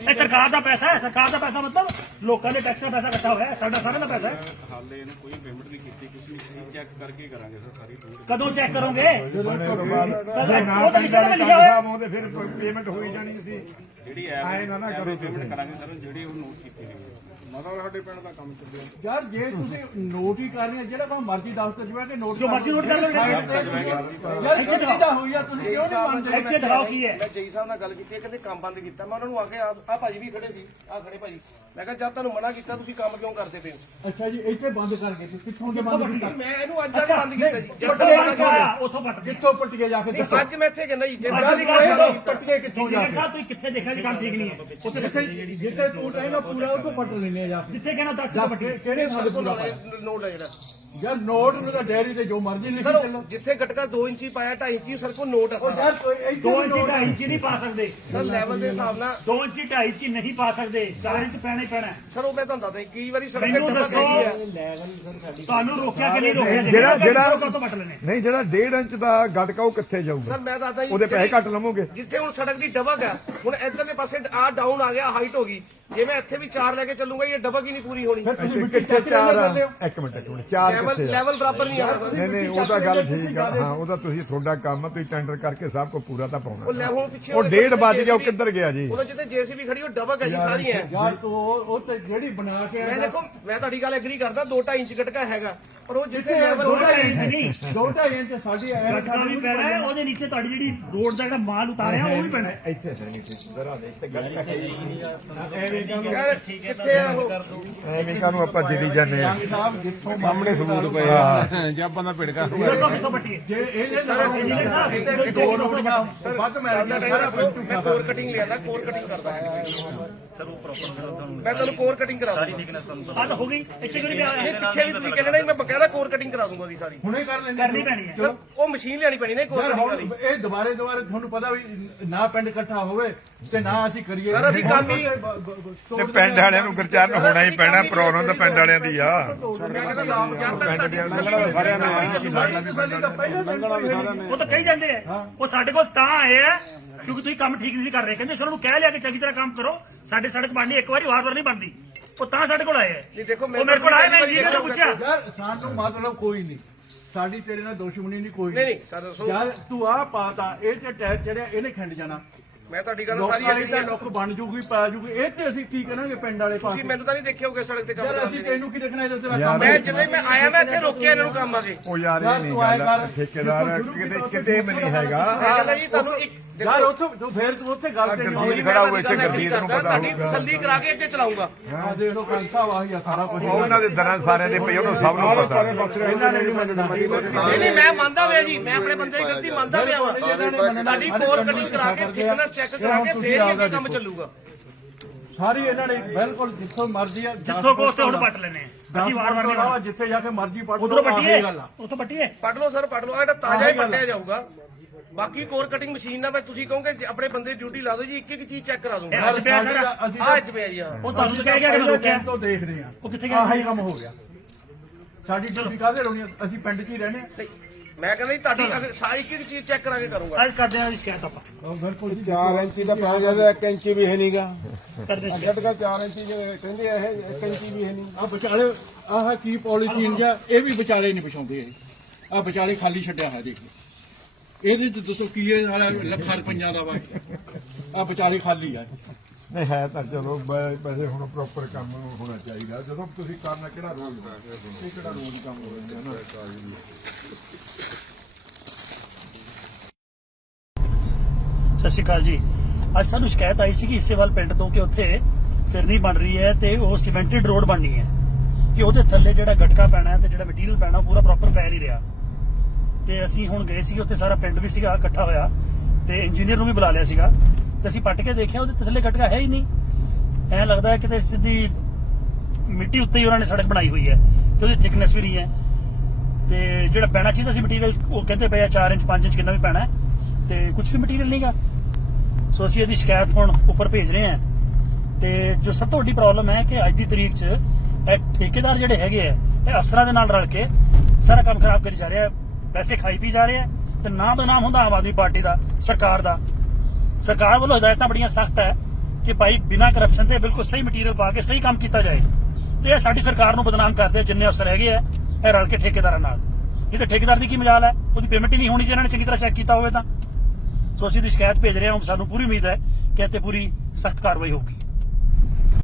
[SPEAKER 1] ਇਹ ਸਰਕਾਰ ਦਾ ਪੈਸਾ ਹੈ ਸਰਕਾਰ ਦਾ ਪੈਸਾ ਮਤਲਬ ਲੋਕਾਂ ਦੇ ਟੈਕਸ ਦਾ ਪੈਸਾ ਇਕੱਠਾ ਹੋਇਆ ਹੈ, ਸਾਡਾ ਸਾਰਿਆਂ ਦਾ ਪੈਸਾ ਹੈ।
[SPEAKER 6] ਹਾਲੇ ਇਹਨੂੰ ਕੋਈ ਪੇਮੈਂਟ ਨਹੀਂ ਕੀਤੀ ਕੁਝ ਨਹੀਂ ਸੀ ਚੈੱਕ ਕਰਕੇ ਕਰਾਂਗੇ ਸਰ ਸਾਰੀ ਟੂਰ
[SPEAKER 1] ਕਦੋਂ ਚੈੱਕ ਕਰੋਗੇ?
[SPEAKER 7] ਬਣੇ ਤੋਂ ਬਾਅਦ
[SPEAKER 1] ਉਹ
[SPEAKER 7] ਨਾ
[SPEAKER 1] ਤਾਂ
[SPEAKER 7] ਪਿੰਡ
[SPEAKER 1] ਲਿਖਿਆ
[SPEAKER 7] ਵਾਲੇ
[SPEAKER 1] ਲਿਖਿਆ ਹੋਇਆ
[SPEAKER 7] ਸਾਹਿਬ ਆਉਂਦੇ ਫਿਰ ਕੋਈ ਪੇਮੈਂਟ ਹੋਈ ਜਾਣੀ ਸੀ
[SPEAKER 6] ਜਿਹੜੀ
[SPEAKER 7] ਆਏ ਨਾ ਨਾ ਕਰੋ
[SPEAKER 6] ਪੇਮੈਂਟ ਕਰਾਂਗੇ ਸਰ ਜਿਹੜੀ ਉਹ ਨੋਟ ਕੀਤੀ ਨਹੀਂ ਮਤਲਬ ਸਾਡੇ ਪਿੰਡ ਦਾ ਕੰਮ ਚੱਲਿਆ
[SPEAKER 2] ਯਾਰ ਜੇ ਤੁਸੀਂ ਨੋਟ ਹੀ ਕਰਨੀ ਹੈ ਜਿਹੜਾ ਕੋਈ ਮਰਜ਼ੀ ਦਫ਼ਤਰ ਚ ਬਹਿ ਕੇ ਨੋਟ
[SPEAKER 1] ਜੋ ਮਰਜ਼ੀ ਨੋਟ ਕਰ ਲਓ।
[SPEAKER 2] ਯਾਰ ਇੱਥੇ ਕਿਹਦਾ ਹੋਈ ਆ ਤੁਸੀਂ ਕਿਉਂ ਨਹੀਂ ਮੰਨਦੇ
[SPEAKER 1] ਇੱਥੇ ਦਿਖਾਓ ਕੀ ਹੈ
[SPEAKER 4] ਮੈਂ ਜਈ ਸਾਹਿਬ ਨਾਲ ਗੱਲ ਕੀਤੀ ਹੈ ਕਹਿੰਦੇ ਕੰਮ ਬੰਦ ਕੀਤਾ ਮੈਂ ਉਹਨਾਂ ਨੂੰ ਆ ਕੇ ਆ ਆਹ ਭਾਜੀ ਵੀ ਖੜੇ ਸੀ ਆ ਖੜੇ ਭਾਜੀ ਮੈਂ ਕਿਹਾ ਜਦ ਤੁਹਾਨੂੰ ਮਨਾ ਕੀਤਾ ਤੁਸੀਂ ਕੰਮ ਕਿਉਂ ਕਰਦੇ ਪਏ ਹੋ
[SPEAKER 2] ਅੱਛਾ ਜੀ ਇੱਥੇ ਬੰਦ ਕਰ ਗਏ ਤੁਸੀਂ ਕਿੱਥੋਂ ਦੇ ਬੰਦ ਕੀਤਾ
[SPEAKER 4] ਮੈਂ ਇਹਨੂੰ ਅੱਜ ਅੱਜ ਬੰਦ ਕੀਤਾ ਜੀ ਜਦ
[SPEAKER 1] ਪੱਟ
[SPEAKER 4] ਤੱਕ ਮਨਾ ਕੀਤਾ
[SPEAKER 1] ਆਇਆ ਉੱਥੋਂ ਪੱਟ ਦੇ
[SPEAKER 2] ਕਿੱਥੋਂ ਪੱਟੀਏ ਜਾ ਕੇ ਦੱਸੋ
[SPEAKER 4] ਅੱਜ ਮੈਂ ਇੱਥੇ ਕਹਿੰਦਾ ਜੀ ਜੇ
[SPEAKER 1] ਅੱਜ
[SPEAKER 4] ਮੈਂ
[SPEAKER 1] ਵੀ
[SPEAKER 4] ਵੀ ਕੰਮ ਬੰਦ ਕੀਤਾ
[SPEAKER 2] ਪੱਟੀਏ ਕਿੱਥੋਂ ਜਾ
[SPEAKER 1] ਇੰਜੀਨੀਅਰ
[SPEAKER 2] ਕੇ
[SPEAKER 1] ਸਾਹਿਬ ਤੁਸੀਂ ਕਿੱਥੇ ਦੇਖਿਆ ਜੀ ਕੰਮ ਠੀਕ ਨਹੀਂ ਹੈ ਉੱਥੇ
[SPEAKER 2] ਜਿੱਥੇ
[SPEAKER 1] ਕਿੱਥੇ
[SPEAKER 2] ਜਿੱਥੇ ਤੂੰ ਕਹਿੰਦਾ ਪੂਰਾ ਉੱਥੋਂ ਪੱਟ ਆ ਜਾ ਕੇ
[SPEAKER 1] ਜਿੱਥੇ ਕਹਿੰਦਾ ਦੱਸ
[SPEAKER 2] ਦੱਸ
[SPEAKER 1] ਪੱਟੀ
[SPEAKER 2] ਕਿ- ਕਿਹੜੇ ਸਾਡੇ ਪੱਟ?
[SPEAKER 4] ਨੋਟ ਹੈ ਜਿਹੜਾ।
[SPEAKER 2] ਯਾਰ ਨੋਟ ਨੂੰ ਤਾਂ ਡੈਰੀ ਤੇ ਜੋ ਮਰਜ਼ੀ ਲਿਖੀ
[SPEAKER 4] ਸਰ
[SPEAKER 2] ਚੱਲੋ।
[SPEAKER 4] ਜਿੱਥੇ ਗਟਕਾ 2 ਇੰਚੀ ਪਾਇਆ 2.5 ਇੰਚੀ ਸਰ ਕੋ ਨੋਟ ਹੈ
[SPEAKER 2] ਉਹ
[SPEAKER 4] ਸਾਰਾ।
[SPEAKER 2] ਯਾਰ ਕੋਈ ਇੱਥੇ
[SPEAKER 1] ਦੋ
[SPEAKER 2] ਵੀ
[SPEAKER 1] ਇੰਚੀ
[SPEAKER 2] ਨੋਟ
[SPEAKER 1] ਢਾਈ ਇੰਚੀ ਨਹੀਂ ਪਾ ਸਕਦੇ।
[SPEAKER 4] ਸਰ ਲੈਵਲ ਦੇ ਹਿਸਾਬ ਨਾਲ
[SPEAKER 1] ਦੋ ਇੰਚੀ ਢਾਈ ਇੰਚੀ ਨਹੀਂ ਪਾ ਸਕਦੇ। ਚਾਰ ਇੰਚ ਪੈਣਾ ਹੀ ਪੈਣਾ।
[SPEAKER 4] ਸਰ ਉਹ ਮੈਂ ਤੁਹਾਨੂੰ ਦੱਸਦਾ ਕਈ ਵਾਰੀ ਸੜਕ ਤੇ
[SPEAKER 1] ਮੈਨੂੰ
[SPEAKER 4] ਟੱਪਾ
[SPEAKER 1] ਦੱਸੋ।
[SPEAKER 4] ਗਈ ਹੈ।
[SPEAKER 1] ਤੁਹਾਨੂੰ ਰੋਕਿਆ ਕਿ ਨਹੀਂ ਰੋਕਿਆ?
[SPEAKER 7] ਜਿਹੜਾ- ਜਿਹੜਾ-
[SPEAKER 1] ਕਦੋਂ ਪੱਟ ਲੈਣੇ?
[SPEAKER 7] ਨਹੀਂ ਜਿਹੜਾ 1.5 ਇੰਚ ਦਾ ਗਟਕਾ ਉਹ ਕਿੱਥੇ ਜਾਊਗਾ?
[SPEAKER 4] ਸਰ ਮੈਂ ਦੱਸਦਾ ਜੀ
[SPEAKER 7] ਉਹਦੇ ਪੈਸੇ ਘੱਟ ਲਵੋਗੇ?
[SPEAKER 4] ਜਿੱਥੇ ਹੁਣ ਸੜਕ ਦੀ ਡਬਕ ਹੈ ਹੁਣ ਇਧਰਲੇ ਪਾਸੇ ਆ ਡਾਊਨ ਆ ਗਿਆ ਹਾਈਟ ਹੋ ਗਈ। ਜੇ ਮੈਂ ਇੱਥੇ ਵੀ 4 ਲੈ ਕੇ ਚੱਲੂਗਾ ਇਹ ਡਬਕ ਹੀ ਨਹੀਂ ਪੂਰੀ ਹੋਣੀ।
[SPEAKER 2] ਫਿਰ ਤੁਸੀਂ
[SPEAKER 7] ਚਾਰ ਆ? ਇੱਕ ਮਿੰਟ ਇੱਕ ਮਿੰਟ। ਚਾਰ
[SPEAKER 4] ਲੈਵਲ
[SPEAKER 7] ਆ
[SPEAKER 4] ਲੈਵਲ ਬਰਾਬਰ ਨਹੀਂ ਆਣਾ
[SPEAKER 7] ਨਹੀਂ ਨਹੀਂ ਉਹ ਤਾਂ ਗੱਲ ਠੀਕ ਆ। ਹਾਂ ਉਹਦਾ ਤੁਸੀਂ ਤੁਹਾਡਾ ਕੰਮ ਆ ਤੁਸੀਂ ਟੈਂਡਰ ਕਰਕੇ ਸਭ ਕੁਝ ਪੂਰਾ ਤਾਂ
[SPEAKER 4] ਉਹ
[SPEAKER 7] ਪਾਉਣਾ
[SPEAKER 4] ਹੁਣ ਪਿੱਛੇ
[SPEAKER 7] ਉਹ ਡੇਢ ਵੱਜ ਗਿਆ ਉਹ ਕਿੱਧਰ ਗਿਆ ਜੀ?
[SPEAKER 4] ਉਹਦੇ ਜਿੱਥੇ ਜੇਸੀਬੀ ਖੜੀ ਉਹ ਡਬਕ ਹੈ ਜੀ ਸਾਰੀ ਹੈ
[SPEAKER 2] ਯਾਰ ਤੂੰ ਉਹ ਉਹ ਤੇ ਜਿਹੜੀ ਬਣਾ ਕੇ
[SPEAKER 4] ਮੈਂ ਦੇਖੋ ਮੈਂ ਤੁਹਾਡੀ ਗੱਲ ਐਗਰੀ ਕਰਦਾ 2.5 ਇੰਚ ਗਟਕਾ ਹੈਗਾ। ਪਰ ਉਹ ਜਿੱਥੇ
[SPEAKER 1] ਢਾਈ ਇੰਚ ਨਹੀਂ
[SPEAKER 2] ਦੋ ਢਾਈ ਇੰਚ ਸਾਡੀ ਐ
[SPEAKER 1] ਗਟਕਾ ਵੀ ਪੈਣਾ ਹੈ, ਉਹਦੇ ਨੀਚੇ ਤੁਹਾਡੀ ਜਿਹੜੀ ਰੋਡ ਦਾ ਜਿਹੜਾ ਮਾਲ ਉਤਾਰਿਆ ਉਹ ਵੀ ਪੈਣਾ ਹੈ।
[SPEAKER 7] ਇੱਥੇ ਸਹੀ ਜ਼ਰਾ ਦੇਖ ਤੇ ਗੱਲ ਐਵੇਂ ਕਾਹਨੂੰ
[SPEAKER 4] ਯਾਰ ਕਿੱਥੇ ਆ ਉਹ?
[SPEAKER 7] ਐਵੇਂ ਕਾਹਨੂੰ ਆਪਾਂ ਜਿੱਦੀ ਜਾਂਦੇ ਆ।
[SPEAKER 2] ਸਾਹਿਬ ਜਿੱਥੋਂ
[SPEAKER 6] ਸਾਹਮਣੇ ਸਬੂਤ ਪਏ ਆ। ਜੇ ਆਪਾਂ ਦਾ ਭਿੜਕਾ
[SPEAKER 1] ਦੱਸੋ ਕਿੱਥੋਂ ਪੱਟੀ ਹੈ?
[SPEAKER 2] ਜੇ ਇਹ
[SPEAKER 4] ਸਰ
[SPEAKER 1] ਇੰਜੀਨੀਅਰ ਸਾਹਿਬ
[SPEAKER 2] ਇੱਕ ਹੋਰ ਨੋਟ ਬਣਾਓ। ਵੱਧ ਮੈਂ
[SPEAKER 4] ਗੱਲ ਦਾ ਟਾਈਮ ਰੱਖੋ ਮੈਂ ਕੋਰ ਕਟਿੰਗ ਲਿਆਂਦਾ ਕੋਰ ਕਟਿੰਗ ਕਰਦਾ
[SPEAKER 3] ਸਰ ਉਹ ਪ੍ਰੋਪਰ
[SPEAKER 4] ਮੈਂ ਤੁਹਾਨੂੰ ਕੋਰ ਕਟਿੰਗ ਕਰਾ
[SPEAKER 3] ਤੁਹਾਨੂੰ
[SPEAKER 1] ਹੱਦ ਹੋ ਗਈ ਇੱਥੇ ਕਿਉਂ ਨਹੀਂ ਪਿਆ
[SPEAKER 4] ਇਹ ਪਿੱਛੇ ਵੀ ਤੁਸੀਂ ਕਹਿੰਦੇ ਮੈਂ ਬਕਾਇਦਾ ਕੋਰ ਕਟਿੰਗ ਕਰਾ ਦੂੰਗਾ ਜੀ ਸਾਰੀ।
[SPEAKER 2] ਹੁਣੇ ਕਰ ਲੈਂਦੇ
[SPEAKER 1] ਕਰਨੀ ਪੈਣੀ ਹੈ।
[SPEAKER 4] ਸਰ ਉਹ ਮਸ਼ੀਨ ਲਿਆਣੀ ਪੈਣੀ ਨੇ ਕੋਰ
[SPEAKER 2] ਯਾਰ
[SPEAKER 4] ਕਟਿੰਗ
[SPEAKER 2] ਹੁਣ
[SPEAKER 4] ਵਾਲੀ।
[SPEAKER 2] ਇਹ ਦੁਬਾਰੇ ਦੁਬਾਰੇ ਤੁਹਾਨੂੰ ਪਤਾ ਵੀ ਨਾ ਪਿੰਡ ਇਕੱਠਾ ਹੋਵੇ ਤੇ ਨਾ ਅਸੀਂ ਕਰੀਏ।
[SPEAKER 4] ਸਰ, ਅਸੀਂ ਕੰਮ ਹੀ-
[SPEAKER 7] ਤੇ ਪਿੰਡ ਵਾਲਿਆਂ ਨੂੰ ਗੁਰਚਰਨ ਹੋਣਾ ਹੀ ਪੈਣਾ ਪ੍ਰੋਬਲਮ ਤਾਂ ਪਿੰਡ ਵਾਲਿਆਂ ਦੀ ਆ।
[SPEAKER 4] ਮੈਂ ਕਹਿੰਦਾ ਜਦ ਤੱਕ
[SPEAKER 7] ਪਿੰਡ
[SPEAKER 4] ਤੁਹਾਡੀ
[SPEAKER 7] ਦੀਆਂ
[SPEAKER 4] ਤਸੱਲੀ
[SPEAKER 7] ਲੰਗੜਾ
[SPEAKER 4] ਨਹੀਂ
[SPEAKER 7] ਸਾਰਿਆਂ ਨੇ
[SPEAKER 4] ਕੰਮ ਨਹੀਂ ਚੱਲੂਗਾ
[SPEAKER 2] ਤਸੱਲੀ ਤਾਂ ਪਹਿਲਾਂ ਦਿਨ ਤੋਂ ਹੀ ਹੈ।
[SPEAKER 1] ਉਹ ਤਾਂ ਕਹੀ ਜਾਂਦੇ ਆ। ਉਹ ਸਾਡੇ ਕੋਲ ਤਾਂ ਆਏ ਆ ਕਿਉਂਕਿ ਤੁਸੀਂ ਕੰਮ ਠੀਕ ਨਹੀਂ ਸੀ ਕਰ ਰਹੇ। ਕਹਿੰਦੇ ਉਹਨਾਂ ਨੂੰ ਕਹਿ ਲਿਆ ਕਿ ਚੰਗੀ ਤਰ੍ਹਾਂ ਕੰਮ ਕਰੋ। ਸਾਡੇ ਸੜਕ ਬਣਨੀ ਇੱਕ ਵਾਰੀ ਵਾਰ ਵਾਰ ਨਹੀਂ ਬਣਦੀ। ਉਹ ਤਾਂ ਸਾਡੇ ਕੋਲ ਆਏ
[SPEAKER 4] ਨਹੀਂ ਦੇਖੋ
[SPEAKER 1] ਉਹ ਮੇਰੇ ਕੋਲ ਆਏ ਮੈਂ ਇੰਜੀਨੀਅਰ ਨੂੰ ਪੁੱਛਿਆ।
[SPEAKER 2] ਯਾਰ ਸਾਨੂੰ ਮਤਲਬ ਕੋਈ ਨਹੀਂ। ਸਾਡੀ ਤੇਰੇ ਨਾਲ ਦੁਸ਼ਮਣੀ ਨਹੀਂ ਕੋਈ
[SPEAKER 4] ਨਹੀਂ ਨਹੀਂ ਦੱਸੋ
[SPEAKER 2] ਯਾਰ ਤੂੰ ਆ ਪਾਤਾ ਇਹ ਤੇ ਟਾਇਰ ਚੜਿਆ ਇਹਨੇ ਖਿੰਡ ਜਾਣਾ।
[SPEAKER 4] ਮੈਂ ਤੁਹਾਡੀ ਗੱਲ
[SPEAKER 2] ਲੋਕਾਂ
[SPEAKER 4] ਸਾਰੀ
[SPEAKER 2] ਦੀ
[SPEAKER 4] ਐਗਰੀ
[SPEAKER 2] ਤਾਂ
[SPEAKER 4] ਹੈ
[SPEAKER 2] ਲੁੱਕ ਬਣ ਜੂਗੀ ਪਾ ਜੂਗੀ। ਇਹ ਤੇ ਅਸੀਂ ਕੀ ਕਰਾਂਗੇ ਪਿੰਡ ਵਾਲੇ
[SPEAKER 4] ਤੁਸੀਂ
[SPEAKER 2] ਪਾਸੇ?
[SPEAKER 4] ਮੈਨੂੰ ਤਾਂ ਨਹੀਂ ਦੇਖਿਆ ਹੋਊਗਾ ਸੜਕ ਤੇ ਕੰਮ
[SPEAKER 2] ਯਾਰ ਅਸੀਂ
[SPEAKER 4] ਕਰਦੇ।
[SPEAKER 2] ਤੈਨੂੰ ਕੀ ਦੇਖਣਾ ਇਹਦੇ ਤੇਰਾ ਕੰਮ
[SPEAKER 4] ਮੈਂ ਜਦੋਂ ਮੈਂ ਆਇਆ ਮੈਂ ਇੱਥੇ ਰੋਕਿਆ ਇਹਨਾਂ ਨੂੰ ਕੰਮ ਆ ਕੇ
[SPEAKER 7] ਉਹ ਯਾਰ ਇਹ ਨਹੀਂ ਗੱਲ ਠੇਕੇਦਾਰ ਕਿਤੇ
[SPEAKER 2] ਕੀਤਾ
[SPEAKER 7] ਵੀ ਨਹੀਂ ਹੈਗਾ।
[SPEAKER 4] ਮੈਂ ਕਹਿੰਦਾ ਜੀ ਤੁਹਾਨੂੰ ਇੱਕ
[SPEAKER 2] ਯਾਰ
[SPEAKER 4] ਦੇਖੋ
[SPEAKER 2] ਉੱਥੇ ਤੂੰ ਫੇਰ ਉੱਥੇ ਗੱਲ ਤੇ ਨਹੀਂ
[SPEAKER 7] ਖੜਾ ਹੋਇਆ ਇੱਥੇ ਗਰਦੀਪ ਨੂੰ ਪਤਾ
[SPEAKER 4] ਤੁਹਾਡੀ ਤਸੱਲੀ ਕਰਾ ਕੇ ਅੱਗੇ ਚਲਾਉਂਗਾ।
[SPEAKER 2] ਆ ਦੇਖ ਕੰਨ ਸਾਹਿਬ ਆਹੀ ਆ ਸਾਰਾ ਕੁਝ
[SPEAKER 7] ਉਹਨਾਂ ਦੇ ਦਰਾਂ ਸਾਰਿਆਂ ਦੇ ਪਈ ਉਹਨੂੰ ਸਭ ਨੂੰ ਪਤਾ।
[SPEAKER 2] ਇਹਨਾਂ ਨੇ ਨਹੀਂ ਮੰਨਣਾ
[SPEAKER 4] ਨਹੀਂ ਨਹੀਂ ਮੈਂ ਮੰਨਦਾ ਪਿਆ ਜੀ ਮੈਂ ਆਪਣੇ ਬੰਦੇ ਦੀ ਗਲਤੀ ਮੰਨਦਾ ਪਿਆ ਵਾਂ। ਤੁਹਾਡੀ ਕੋਰ ਕਟਿੰਗ ਕਰਾ ਕੇ ਥਿਕਨੈਸ ਚੈੱਕ ਕਰਾ ਕੇ ਫੇਰ ਹੀ ਅੱਗੇ ਕੰਮ ਚੱਲੂਗਾ।
[SPEAKER 2] ਸਾਰੀ ਇਹਨਾਂ ਨੇ ਬਿਲਕੁਲ ਜਿੱਥੋਂ ਮਰਜ਼ੀ ਆ
[SPEAKER 1] ਜਿੱਥੋਂ ਕੋ ਉੱਥੇ ਹੁਣ ਪੱਟ ਲੈਣੇ ਆ। ਅਸੀਂ ਵਾਰ ਵਾਰ ਨਹੀਂ
[SPEAKER 2] ਜਿੱਥੇ ਜਾ ਕੇ ਮਰਜ਼ੀ ਪੜ
[SPEAKER 1] ਉਧਰੋਂ ਪੱਟੀਏ? ਉੱਥੋਂ ਪੱਟੀਏ?
[SPEAKER 4] ਪੜ ਲਓ ਸਰ ਪੜ ਲਓ। ਇਹਦਾ ਤਾਜ਼ਾ ਹੀ ਪੱਟਿਆ ਜਾਊਗਾ। ਬਾਕੀ ਕੋਰ ਕਟਿੰਗ ਮਸ਼ੀਨ ਨਾਲ ਮੈਂ ਤੁਸੀਂ ਕਹੋਗੇ ਆਪਣੇ ਬੰਦੇ ਡਿਊਟੀ ਲਾ ਦਿਓ ਜੀ ਇੱਕ ਇੱਕ ਚੀਜ਼ ਚੈੱਕ ਕਰਾ ਦੂੰਗਾ।
[SPEAKER 1] ਅੱਜ ਪਿਆ ਸਾਰਾ।
[SPEAKER 2] ਅਸੀਂ
[SPEAKER 4] ਆ ਅੱਜ ਪਿਆ ਜੀ ਆਹ।
[SPEAKER 1] ਉਹ ਤੁਹਾਨੂੰ ਕਹਿ ਗਿਆ ਕਿ ਮੈਂ ਰੋਕਿਆ।
[SPEAKER 2] ਤੋਂ ਦੇਖ ਰਹੇ ਆ
[SPEAKER 1] ਉਹ ਕਿੱਥੇ ਗਿਆ?
[SPEAKER 2] ਆਹੀ ਕੰਮ ਹੋ ਗਿਆ। ਸਾਡੀ ਡਿਊਟੀ ਕਾਹਦੇ ਲਾਉਣੀ ਆ? ਅਸੀਂ ਪਿੰਡ 'ਚ ਹੀ ਰਹਿੰਦੇ
[SPEAKER 4] ਨਹੀਂ, ਮੈਂ ਕਹਿੰਦਾ ਜੀ ਤੁਹਾਡੀ ਅਗਰ ਸਾਰੀ ਇੱਕ ਇੱਕ ਚੀਜ਼ ਚੈੱਕ ਕਰਾ ਕੇ ਕਰੂੰਗਾ।
[SPEAKER 1] ਅੱਜ ਕਰਦੇ ਆ ਸ਼ਿਕਾਇਤ ਆਪਾਂ।
[SPEAKER 2] ਆ ਬਿਲਕੁਲ ਜੀ
[SPEAKER 5] 4 ਇੰਚੀ ਦਾ ਪੈ ਗਿਆ ਤੇ 1 ਇੰਚੀ ਵੀ ਹੈ ਨਹੀਂਗਾ
[SPEAKER 1] ਕਰਦੇ ਸ਼ਿਕਾਇਤ
[SPEAKER 5] ਜਦ ਕਾ 4 ਇੰਚੀ ਜੇ ਕਹਿੰਦੇ ਇਹ 1 ਇੰਚੀ ਵੀ ਹੈ ਨਹੀਂ
[SPEAKER 2] ਆ ਵਿਚਾਲੇ ਆਹ ਕੀ ਪੋਲੀਥੀਨ ਜਾਂ ਇਹ ਵੀ ਵਿਚਾਲੇ ਨਹੀਂ ਵਿਛਾਉਂਦੇ ਇਹ। ਆ ਵਿਚਾਲੇ ਖਾਲੀ ਛੱਡਿਆ ਹੈ ਦੇਖ ਇਹਦੇ ਚ ਦੱਸੋ ਕੀ ਇਹ ਸਾਲਾ ਲੱਖਾਂ ਰੁਪਈਆ ਦਾ ਵਾ। ਆ ਵਿਚਾਲੇ ਖਾਲੀ ਆ।
[SPEAKER 7] ਨਹੀਂ ਹੈ ਤਾਂ ਚਲੋ ਵੈਸੇ ਹੁਣ ਪ੍ਰੋਪਰ ਕੰਮ ਹੋਣਾ ਚਾਹੀਦਾ। ਜਦੋਂ ਤੁਸੀਂ ਕਰਨਾ ਕਿਹੜਾ ਰੋਜ਼ ਦਾ ਇਹ ਕਿਹੜਾ ਰੋਜ਼ ਕੰਮ ਹੋ ਰਿਹਾ ਨਾ?
[SPEAKER 1] ਸਤਿ ਸ਼੍ਰੀ ਅਕਾਲ ਜੀ। ਅੱਜ ਸਾਨੂੰ ਸ਼ਿਕਾਇਤ ਆਈ ਸੀ ਕਿ ਇਸੇਵਾਲ ਪਿੰਡ ਤੋਂ ਕਿ ਉੱਥੇ ਫਿਰਨੀ ਬਣ ਰਹੀ ਹੈ ਤੇ ਉਹ ਸੀਮੈਂਟਡ ਰੋਡ ਬਣਨੀ ਹੈ ਕਿ ਉਹਦੇ ਥੱਲੇ ਜਿਹੜਾ ਗਟਕਾ ਪੈਣਾ ਤੇ ਜਿਹੜਾ ਮਟੀਰੀਅਲ ਪੈਣਾ ਪੂਰਾ ਪ੍ਰੋਪਰ ਪੈ ਨਹੀਂ ਰਿਹਾ। ਤੇ ਅਸੀਂ ਹੁਣ ਗਏ ਸੀ ਉੱਥੇ ਸਾਰਾ ਪਿੰਡ ਵੀ ਸੀਗਾ, ਇਕੱਠਾ ਹੋਇਆ ਤੇ ਇੰਜੀਨੀਅਰ ਨੂੰ ਵੀ ਬੁਲਾ ਲਿਆ ਸੀਗਾ ਤੇ ਅਸੀਂ ਪੱਟ ਕੇ ਦੇਖਿਆ, ਉਹਦੇ ਥੱਲੇ ਗਟਕਾ ਹੈ ਹੀ ਨਹੀਂ। ਐਂ ਲੱਗਦਾ ਹੈ ਕਿਤੇ ਸਿੱਧੀ ਮਿੱਟੀ ਉੱਤੇ ਹੀ ਉਹਨਾਂ ਨੇ ਸੜਕ ਬਣਾਈ ਹੋਈ ਹੈ ਤੇ ਉਹਦੀ ਥਿਕਨੈਸ ਵੀ ਨਹੀਂ ਹੈ। ਤੇ ਜਿਹੜਾ ਪੈਣਾ ਚਾਹੀਦਾ ਸੀ ਮਟੀਰੀਅਲ, ਉਹ ਕਹਿੰਦੇ ਪਏ ਆ 4 ਇੰਚ 5 ਇੰਚ ਕਿੰਨਾ ਵੀ ਪੈਣਾ ਤੇ ਕੁਝ ਵੀ ਮਟੀਰੀਅਲ ਨਹੀਂਗਾ ਸੋ ਅਸੀਂ ਇਹਦੀ ਸ਼ਿਕਾਇਤ ਹੁਣ ਉੱਪਰ ਭੇਜ ਰਹੇ ਹਾਂ। ਤੇ ਜੋ ਸਭ ਤੋਂ ਵੱਡੀ ਪ੍ਰੋਬਲਮ ਹੈ ਕਿ ਅੱਜ ਦੀ ਤਰੀਕ 'ਚ ਇਹ ਠੇਕੇਦਾਰ ਜਿਹੜੇ ਹੈਗੇ ਆ, ਇਹ ਅਫਸਰਾਂ ਦੇ ਨਾਲ ਰਲ ਕੇ ਸਾਰਾ ਕੰਮ ਖਰਾਬ ਕਰੀ ਜਾ ਰਿਹਾ ਪੈਸੇ ਖਾਈ ਪੀ ਜਾ ਰਿਹਾ ਤੇ ਨਾਮ ਦਾ ਨਾਮ ਹੁੰਦਾ ਆਮ ਆਦਮੀ ਪਾਰਟੀ ਦਾ, ਸਰਕਾਰ ਦਾ। ਸਰਕਾਰ ਵੱਲੋਂ ਹਦਾਇਤਾਂ ਬੜੀਆਂ ਸਖਤ ਹੈ ਕਿ ਭਾਈ ਬਿਨਾਂ ਕਰਪਸ਼ਨ ਦੇ ਬਿਲਕੁਲ ਸਹੀ ਮਟੀਰੀਅਲ ਪਾ ਕੇ ਸਹੀ ਕੰਮ ਕੀਤਾ ਜਾਏ। ਤੇ ਇਹ ਸਾਡੀ ਸਰਕਾਰ ਨੂੰ ਬਦਨਾਮ ਕਰਦੇ ਜਿੰਨੇ ਅਫਸਰ ਹੈਗੇ ਆ, ਇਹ ਰਲ ਕੇ ਠੇਕੇਦਾਰਾਂ ਨਾਲ। ਇਹ ਤਾਂ ਠੇਕੇਦਾਰ ਦੀ ਕੀ ਮਜਾਲ ਹੈ? ਉਹਦੀ ਪੇਮੈਂਟ ਹੀ ਨਹੀਂ ਹੋਣੀ ਜੇ ਇਹਨਾਂ ਨੇ ਚੰਗੀ ਤਰ੍ਹਾਂ ਚੈੱਕ ਕੀਤਾ ਹੋਵੇ ਤਾਂ। ਸੋ ਅਸੀਂ ਦੀ ਸ਼ਿਕਾਇਤ ਭੇਜ ਰਹੇ ਹਾਂ। ਸਾਨੂੰ ਪੂਰੀ ਉਮੀਦ ਹੈ ਕਿ ਇੱਥੇ ਪੂਰੀ ਸਖਤ ਕਾਰਵਾਈ ਹੋਊਗੀ।